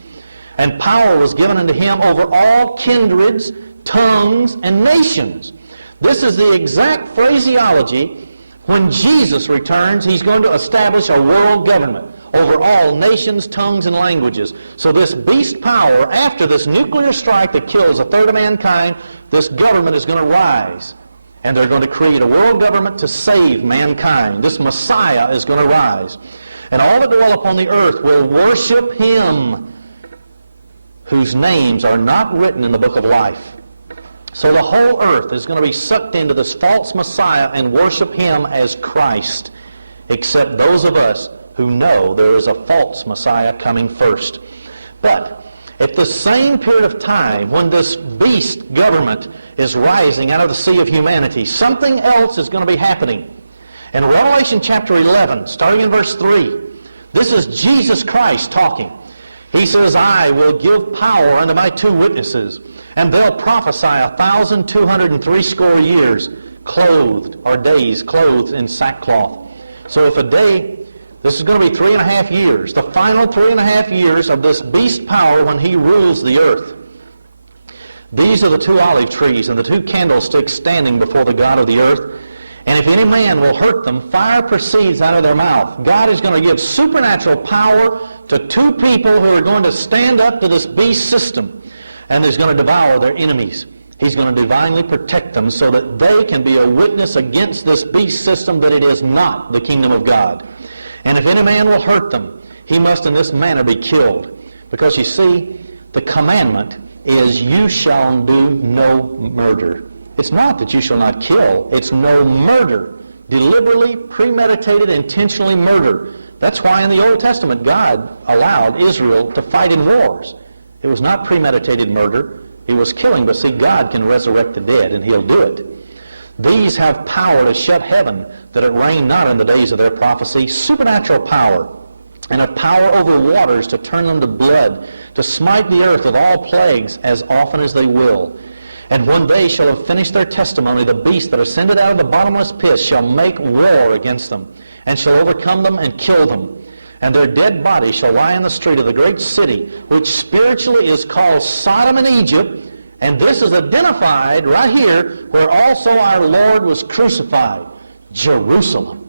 And power was given unto him over all kindreds, tongues, and nations. This is the exact phraseology. When Jesus returns, he's going to establish a world government over all nations, tongues, and languages. So this beast power, after this nuclear strike that kills a third of mankind, this government is going to rise. And they're going to create a world government to save mankind. This Messiah is going to rise. And all that dwell upon the earth will worship him, whose names are not written in the book of life. So the whole earth is going to be sucked into this false Messiah and worship him as Christ, except those of us who know there is a false Messiah coming first. But at the same period of time, when this beast government is rising out of the sea of humanity, something else is going to be happening. In Revelation chapter 11, starting in verse 3, this is Jesus Christ talking. He says, I will give power unto my 2 witnesses, and they'll prophesy 1,260 years, clothed, or days clothed in sackcloth. So if a day, this is going to be 3.5 years, the final 3.5 years of this beast power when he rules the earth. These are the 2 olive trees and the 2 candlesticks standing before the God of the earth. And if any man will hurt them, fire proceeds out of their mouth. God is going to give supernatural power to 2 people who are going to stand up to this beast system. And he's going to devour their enemies. He's going to divinely protect them so that they can be a witness against this beast system that it is not the kingdom of God. And if any man will hurt them, he must in this manner be killed. Because you see, The commandment is you shall do no murder. It's not that you shall not kill. It's no murder. Deliberately, premeditated, intentionally murder. That's why in the Old Testament God allowed Israel to fight in wars. It was not premeditated murder. It was killing. But see, God can resurrect the dead, and He'll do it. These have power to shut heaven, that it rain not in the days of their prophecy. Supernatural power, and a power over waters to turn them to blood, to smite the earth with all plagues as often as they will. And when they shall have finished their testimony, the beast that ascended out of the bottomless pit shall make war against them, and shall overcome them and kill them. And their dead bodies shall lie in the street of the great city, which spiritually is called Sodom and Egypt. And this is identified right here, where also our Lord was crucified, Jerusalem.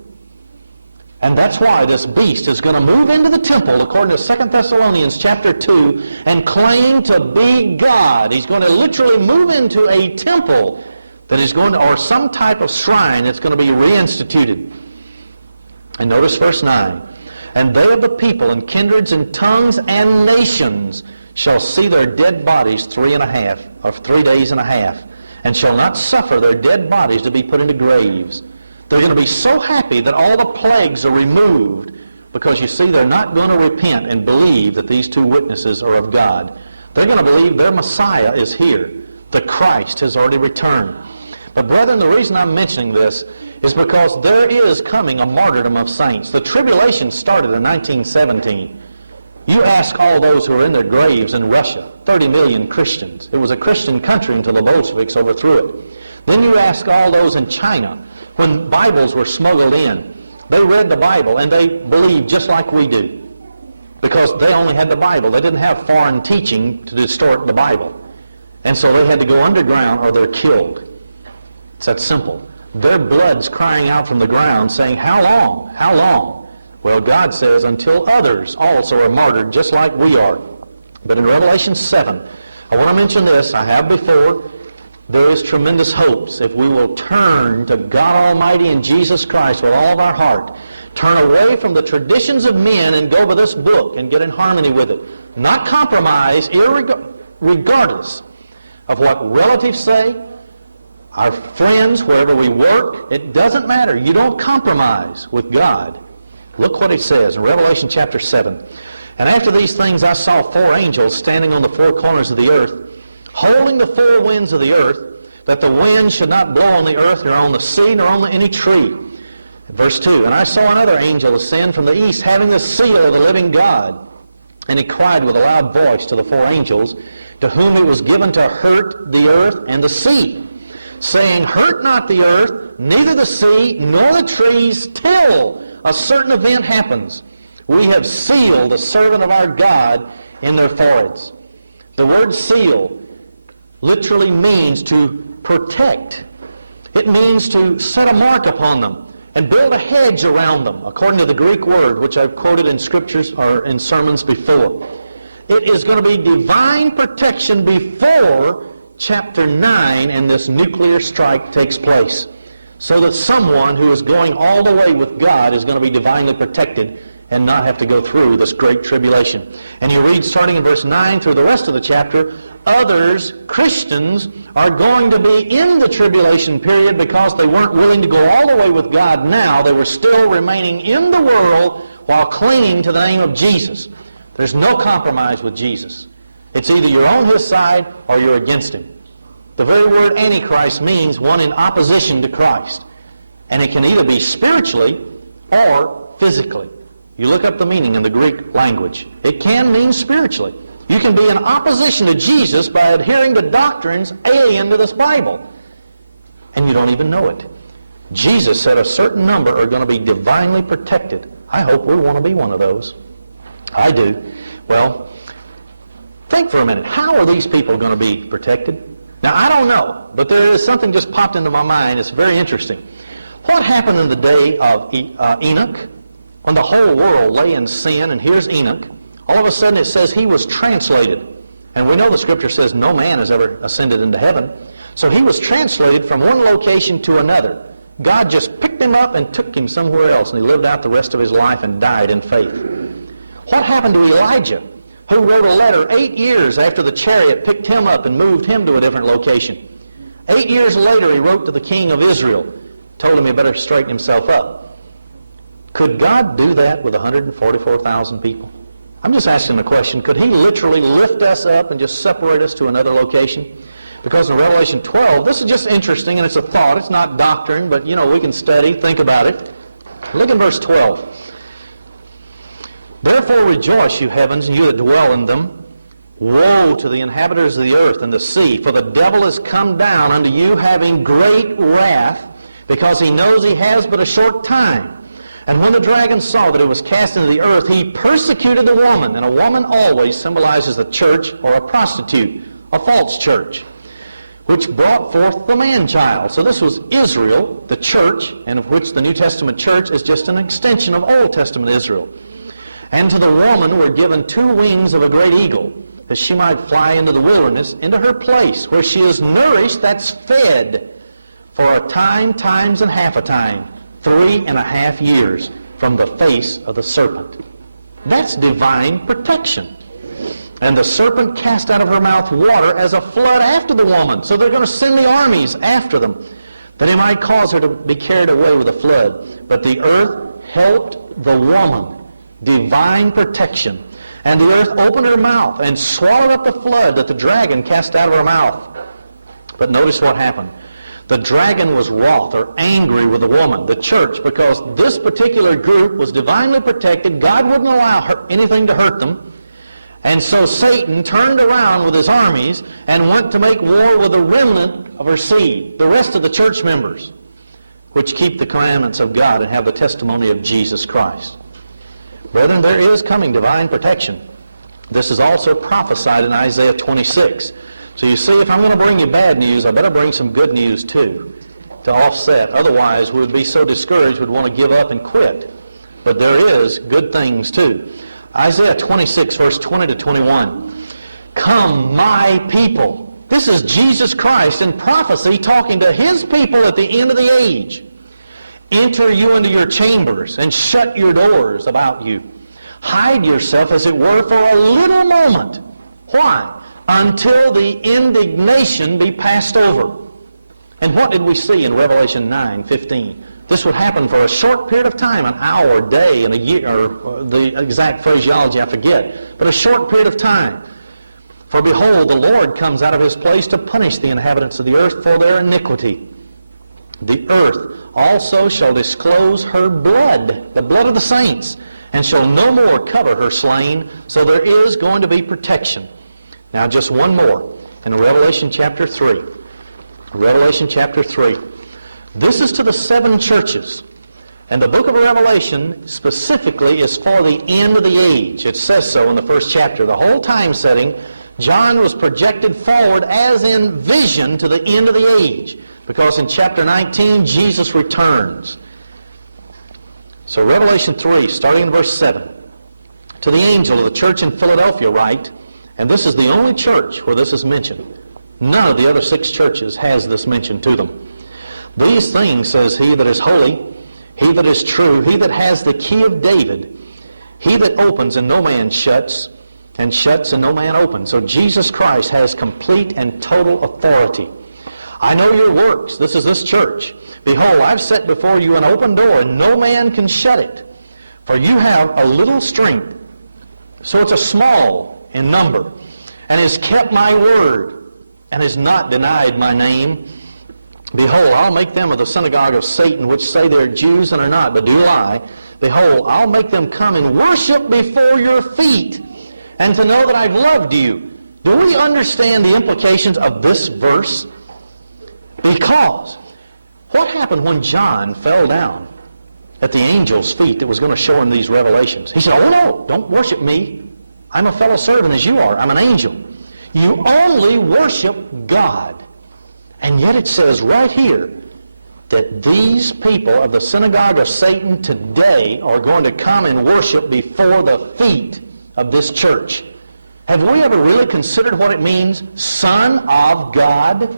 And that's why this beast is going to move into the temple, according to 2 Thessalonians chapter 2, and claim to be God. He's going to literally move into a temple that is going to, or some type of shrine that's going to be reinstituted. And notice verse 9. And they of the people and kindreds and tongues and nations shall see their dead bodies 3 days and a half, and shall not suffer their dead bodies to be put into graves. They're going to be so happy that all the plagues are removed, because you see they're not going to repent and believe that these two witnesses are of God. They're going to believe their Messiah is here. The Christ has already returned. But brethren, the reason I'm mentioning this is because there is coming a martyrdom of saints. The tribulation started in 1917. You ask all those who are in their graves in Russia, 30 million Christians. It was a Christian country until the Bolsheviks overthrew it. Then you ask all those in China, when Bibles were smuggled in, they read the Bible and they believed just like we do, because they only had the Bible. They didn't have foreign teaching to distort the Bible. And so they had to go underground or they're killed. It's that simple. Their blood's crying out from the ground saying, how long? How long? Well, God says, until others also are martyred just like we are. But in Revelation 7, I want to mention this. I have before. There is tremendous hopes if we will turn to God Almighty and Jesus Christ with all of our heart. Turn away from the traditions of men and go to this book and get in harmony with it. Not compromise, regardless of what relatives say, our friends, wherever we work. It doesn't matter. You don't compromise with God. Look what it says in Revelation chapter 7. And after these things I saw 4 angels standing on the 4 corners of the earth, holding the 4 winds of the earth, that the wind should not blow on the earth, nor on the sea, nor on any tree. Verse 2, and I saw another angel ascend from the east, having the seal of the living God. And he cried with a loud voice to the 4 angels, to whom it was given to hurt the earth and the sea, saying, hurt not the earth, neither the sea, nor the trees, till a certain event happens. We have sealed the servant of our God in their foreheads. The word seal literally means to protect. It means to set a mark upon them and build a hedge around them, according to the Greek word, which I've quoted in scriptures or in sermons before. It is going to be divine protection before chapter 9 and this nuclear strike takes place, so that someone who is going all the way with God is going to be divinely protected and not have to go through this great tribulation. And you read starting in verse 9 through the rest of the chapter, others, Christians, are going to be in the tribulation period because they weren't willing to go all the way with God now. They were still remaining in the world while clinging to the name of Jesus. There's no compromise with Jesus. It's either you're on His side or you're against Him. The very word Antichrist means one in opposition to Christ. And it can either be spiritually or physically. You look up the meaning in the Greek language. It can mean spiritually. You can be in opposition to Jesus by adhering to doctrines alien to this Bible. And you don't even know it. Jesus said a certain number are going to be divinely protected. I hope we want to be one of those. I do. Well, think for a minute. How are these people going to be protected? Now, I don't know, but there is something just popped into my mind. It's very interesting. What happened in the day of Enoch, when the whole world lay in sin, and here's Enoch. All of a sudden it says he was translated. And we know the Scripture says no man has ever ascended into heaven. So he was translated from one location to another. God just picked him up and took him somewhere else, and he lived out the rest of his life and died in faith. What happened to Elijah, who wrote a letter 8 years after the chariot picked him up and moved him to a different location. 8 years later, he wrote to the king of Israel, told him he better straighten himself up. Could God do that with 144,000 people? I'm just asking the question, could he literally lift us up and just separate us to another location? Because in Revelation 12, this is just interesting, and it's a thought. It's not doctrine, but, we can study, think about it. Look in verse 12. Therefore rejoice, you heavens, and you that dwell in them. Woe to the inhabitants of the earth and the sea, for the devil is come down unto you, having great wrath, because he knows he has but a short time. And when the dragon saw that it was cast into the earth, he persecuted the woman. And a woman always symbolizes a church or a prostitute, a false church, which brought forth the man-child. So this was Israel, the church, and of which the New Testament church is just an extension of Old Testament Israel. And to the woman were given 2 wings of a great eagle, that she might fly into the wilderness, into her place, where she is nourished, that's fed, for a time, times, and half a time, 3.5 years, from the face of the serpent. That's divine protection. And the serpent cast out of her mouth water as a flood after the woman. So they're going to send the armies after them, that he might cause her to be carried away with a flood. But the earth helped the woman. Divine protection. And the earth opened her mouth and swallowed up the flood that the dragon cast out of her mouth. But notice what happened. The dragon was wroth or angry with the woman, the church, because this particular group was divinely protected. God wouldn't allow anything to hurt them. And so Satan turned around with his armies and went to make war with the remnant of her seed, the rest of the church members, which keep the commandments of God and have the testimony of Jesus Christ. Brethren, there is coming divine protection. This is also prophesied in Isaiah 26. So you see, if I'm going to bring you bad news, I better bring some good news too, to offset. Otherwise, we would be so discouraged we'd want to give up and quit. But there is good things too. Isaiah 26, verse 20 to 21. Come, my people. This is Jesus Christ in prophecy talking to his people at the end of the age. Enter you into your chambers and shut your doors about you. Hide yourself, as it were, for a little moment. Why? Until the indignation be passed over. And what did we see in Revelation 9:15? This would happen for a short period of time, an hour, a day, and a year, or the exact phraseology I forget, but a short period of time. For behold, the Lord comes out of his place to punish the inhabitants of the earth for their iniquity. The earth also shall disclose her blood, the blood of the saints, and shall no more cover her slain. So there is going to be protection. Now just one more in Revelation chapter 3. Revelation chapter 3. This is to the 7 churches. And the book of Revelation specifically is for the end of the age. It says so in the first chapter. The whole time setting, John was projected forward as in vision to the end of the age. Because in chapter 19, Jesus returns. So Revelation 3, starting in verse 7. To the angel of the church in Philadelphia write, and this is the only church where this is mentioned. None of the other 6 churches has this mentioned to them. These things says he that is holy, he that is true, he that has the key of David, he that opens and no man shuts, and shuts and no man opens. So Jesus Christ has complete and total authority. I know your works. This is this church. Behold, I've set before you an open door, and no man can shut it. For you have a little strength. So it's a small in number, and has kept my word, and has not denied my name. Behold, I'll make them of the synagogue of Satan, which say they're Jews and are not, but do lie. Behold, I'll make them come and worship before your feet, and to know that I've loved you. Do we understand the implications of this verse? Because what happened when John fell down at the angel's feet that was going to show him these revelations? He said, oh no, don't worship me. I'm a fellow servant as you are. I'm an angel. You only worship God. And yet it says right here that these people of the synagogue of Satan today are going to come and worship before the feet of this church. Have we ever really considered what it means, Son of God?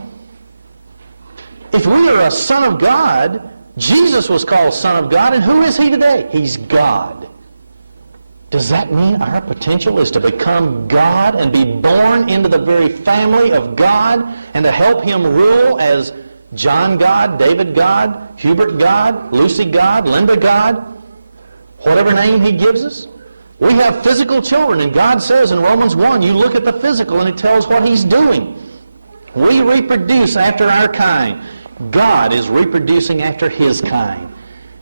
If we are a son of God, Jesus was called Son of God, and who is he today? He's God. Does that mean our potential is to become God and be born into the very family of God and to help Him rule as John God, David God, Hubert God, Lucy God, Linda God, whatever name He gives us? We have physical children, and God says in Romans 1, you look at the physical and it tells what He's doing. We reproduce after our kind. God is reproducing after His kind.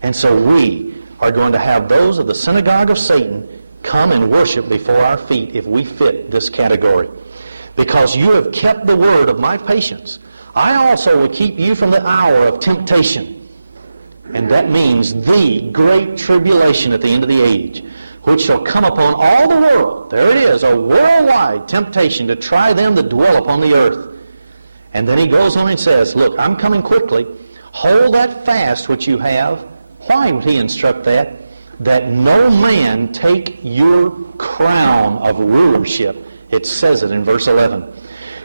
And so we are going to have those of the synagogue of Satan come and worship before our feet if we fit this category. Because you have kept the word of my patience, I also will keep you from the hour of temptation. And that means the great tribulation at the end of the age, which shall come upon all the world. There it is, a worldwide temptation to try them that dwell upon the earth. And then he goes on and says, look, I'm coming quickly. Hold that fast which you have. Why would he instruct that? That no man take your crown of rulership. It says it in verse 11.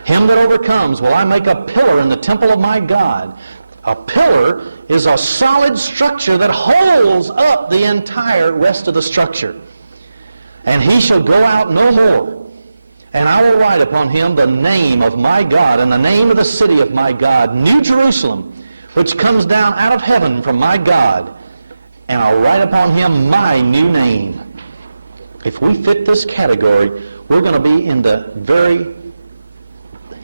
Him that overcomes will I make a pillar in the temple of my God. A pillar is a solid structure that holds up the entire rest of the structure. And he shall go out no more. And I will write upon him the name of my God and the name of the city of my God, New Jerusalem, which comes down out of heaven from my God. And I'll write upon him my new name. If we fit this category, we're going to be in the very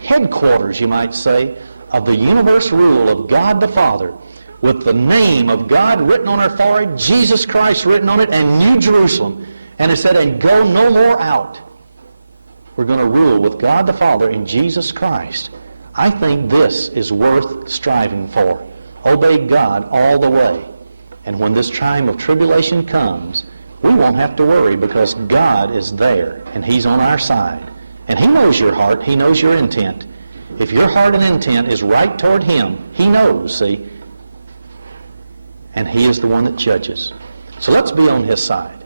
headquarters, you might say, of the universe rule of God the Father, with the name of God written on our forehead, Jesus Christ written on it, and New Jerusalem. And it said, and go no more out. We're going to rule with God the Father in Jesus Christ. I think this is worth striving for. Obey God all the way. And when this time of tribulation comes, we won't have to worry because God is there and He's on our side. And He knows your heart. He knows your intent. If your heart and intent is right toward Him, He knows, see? And He is the one that judges. So let's be on His side.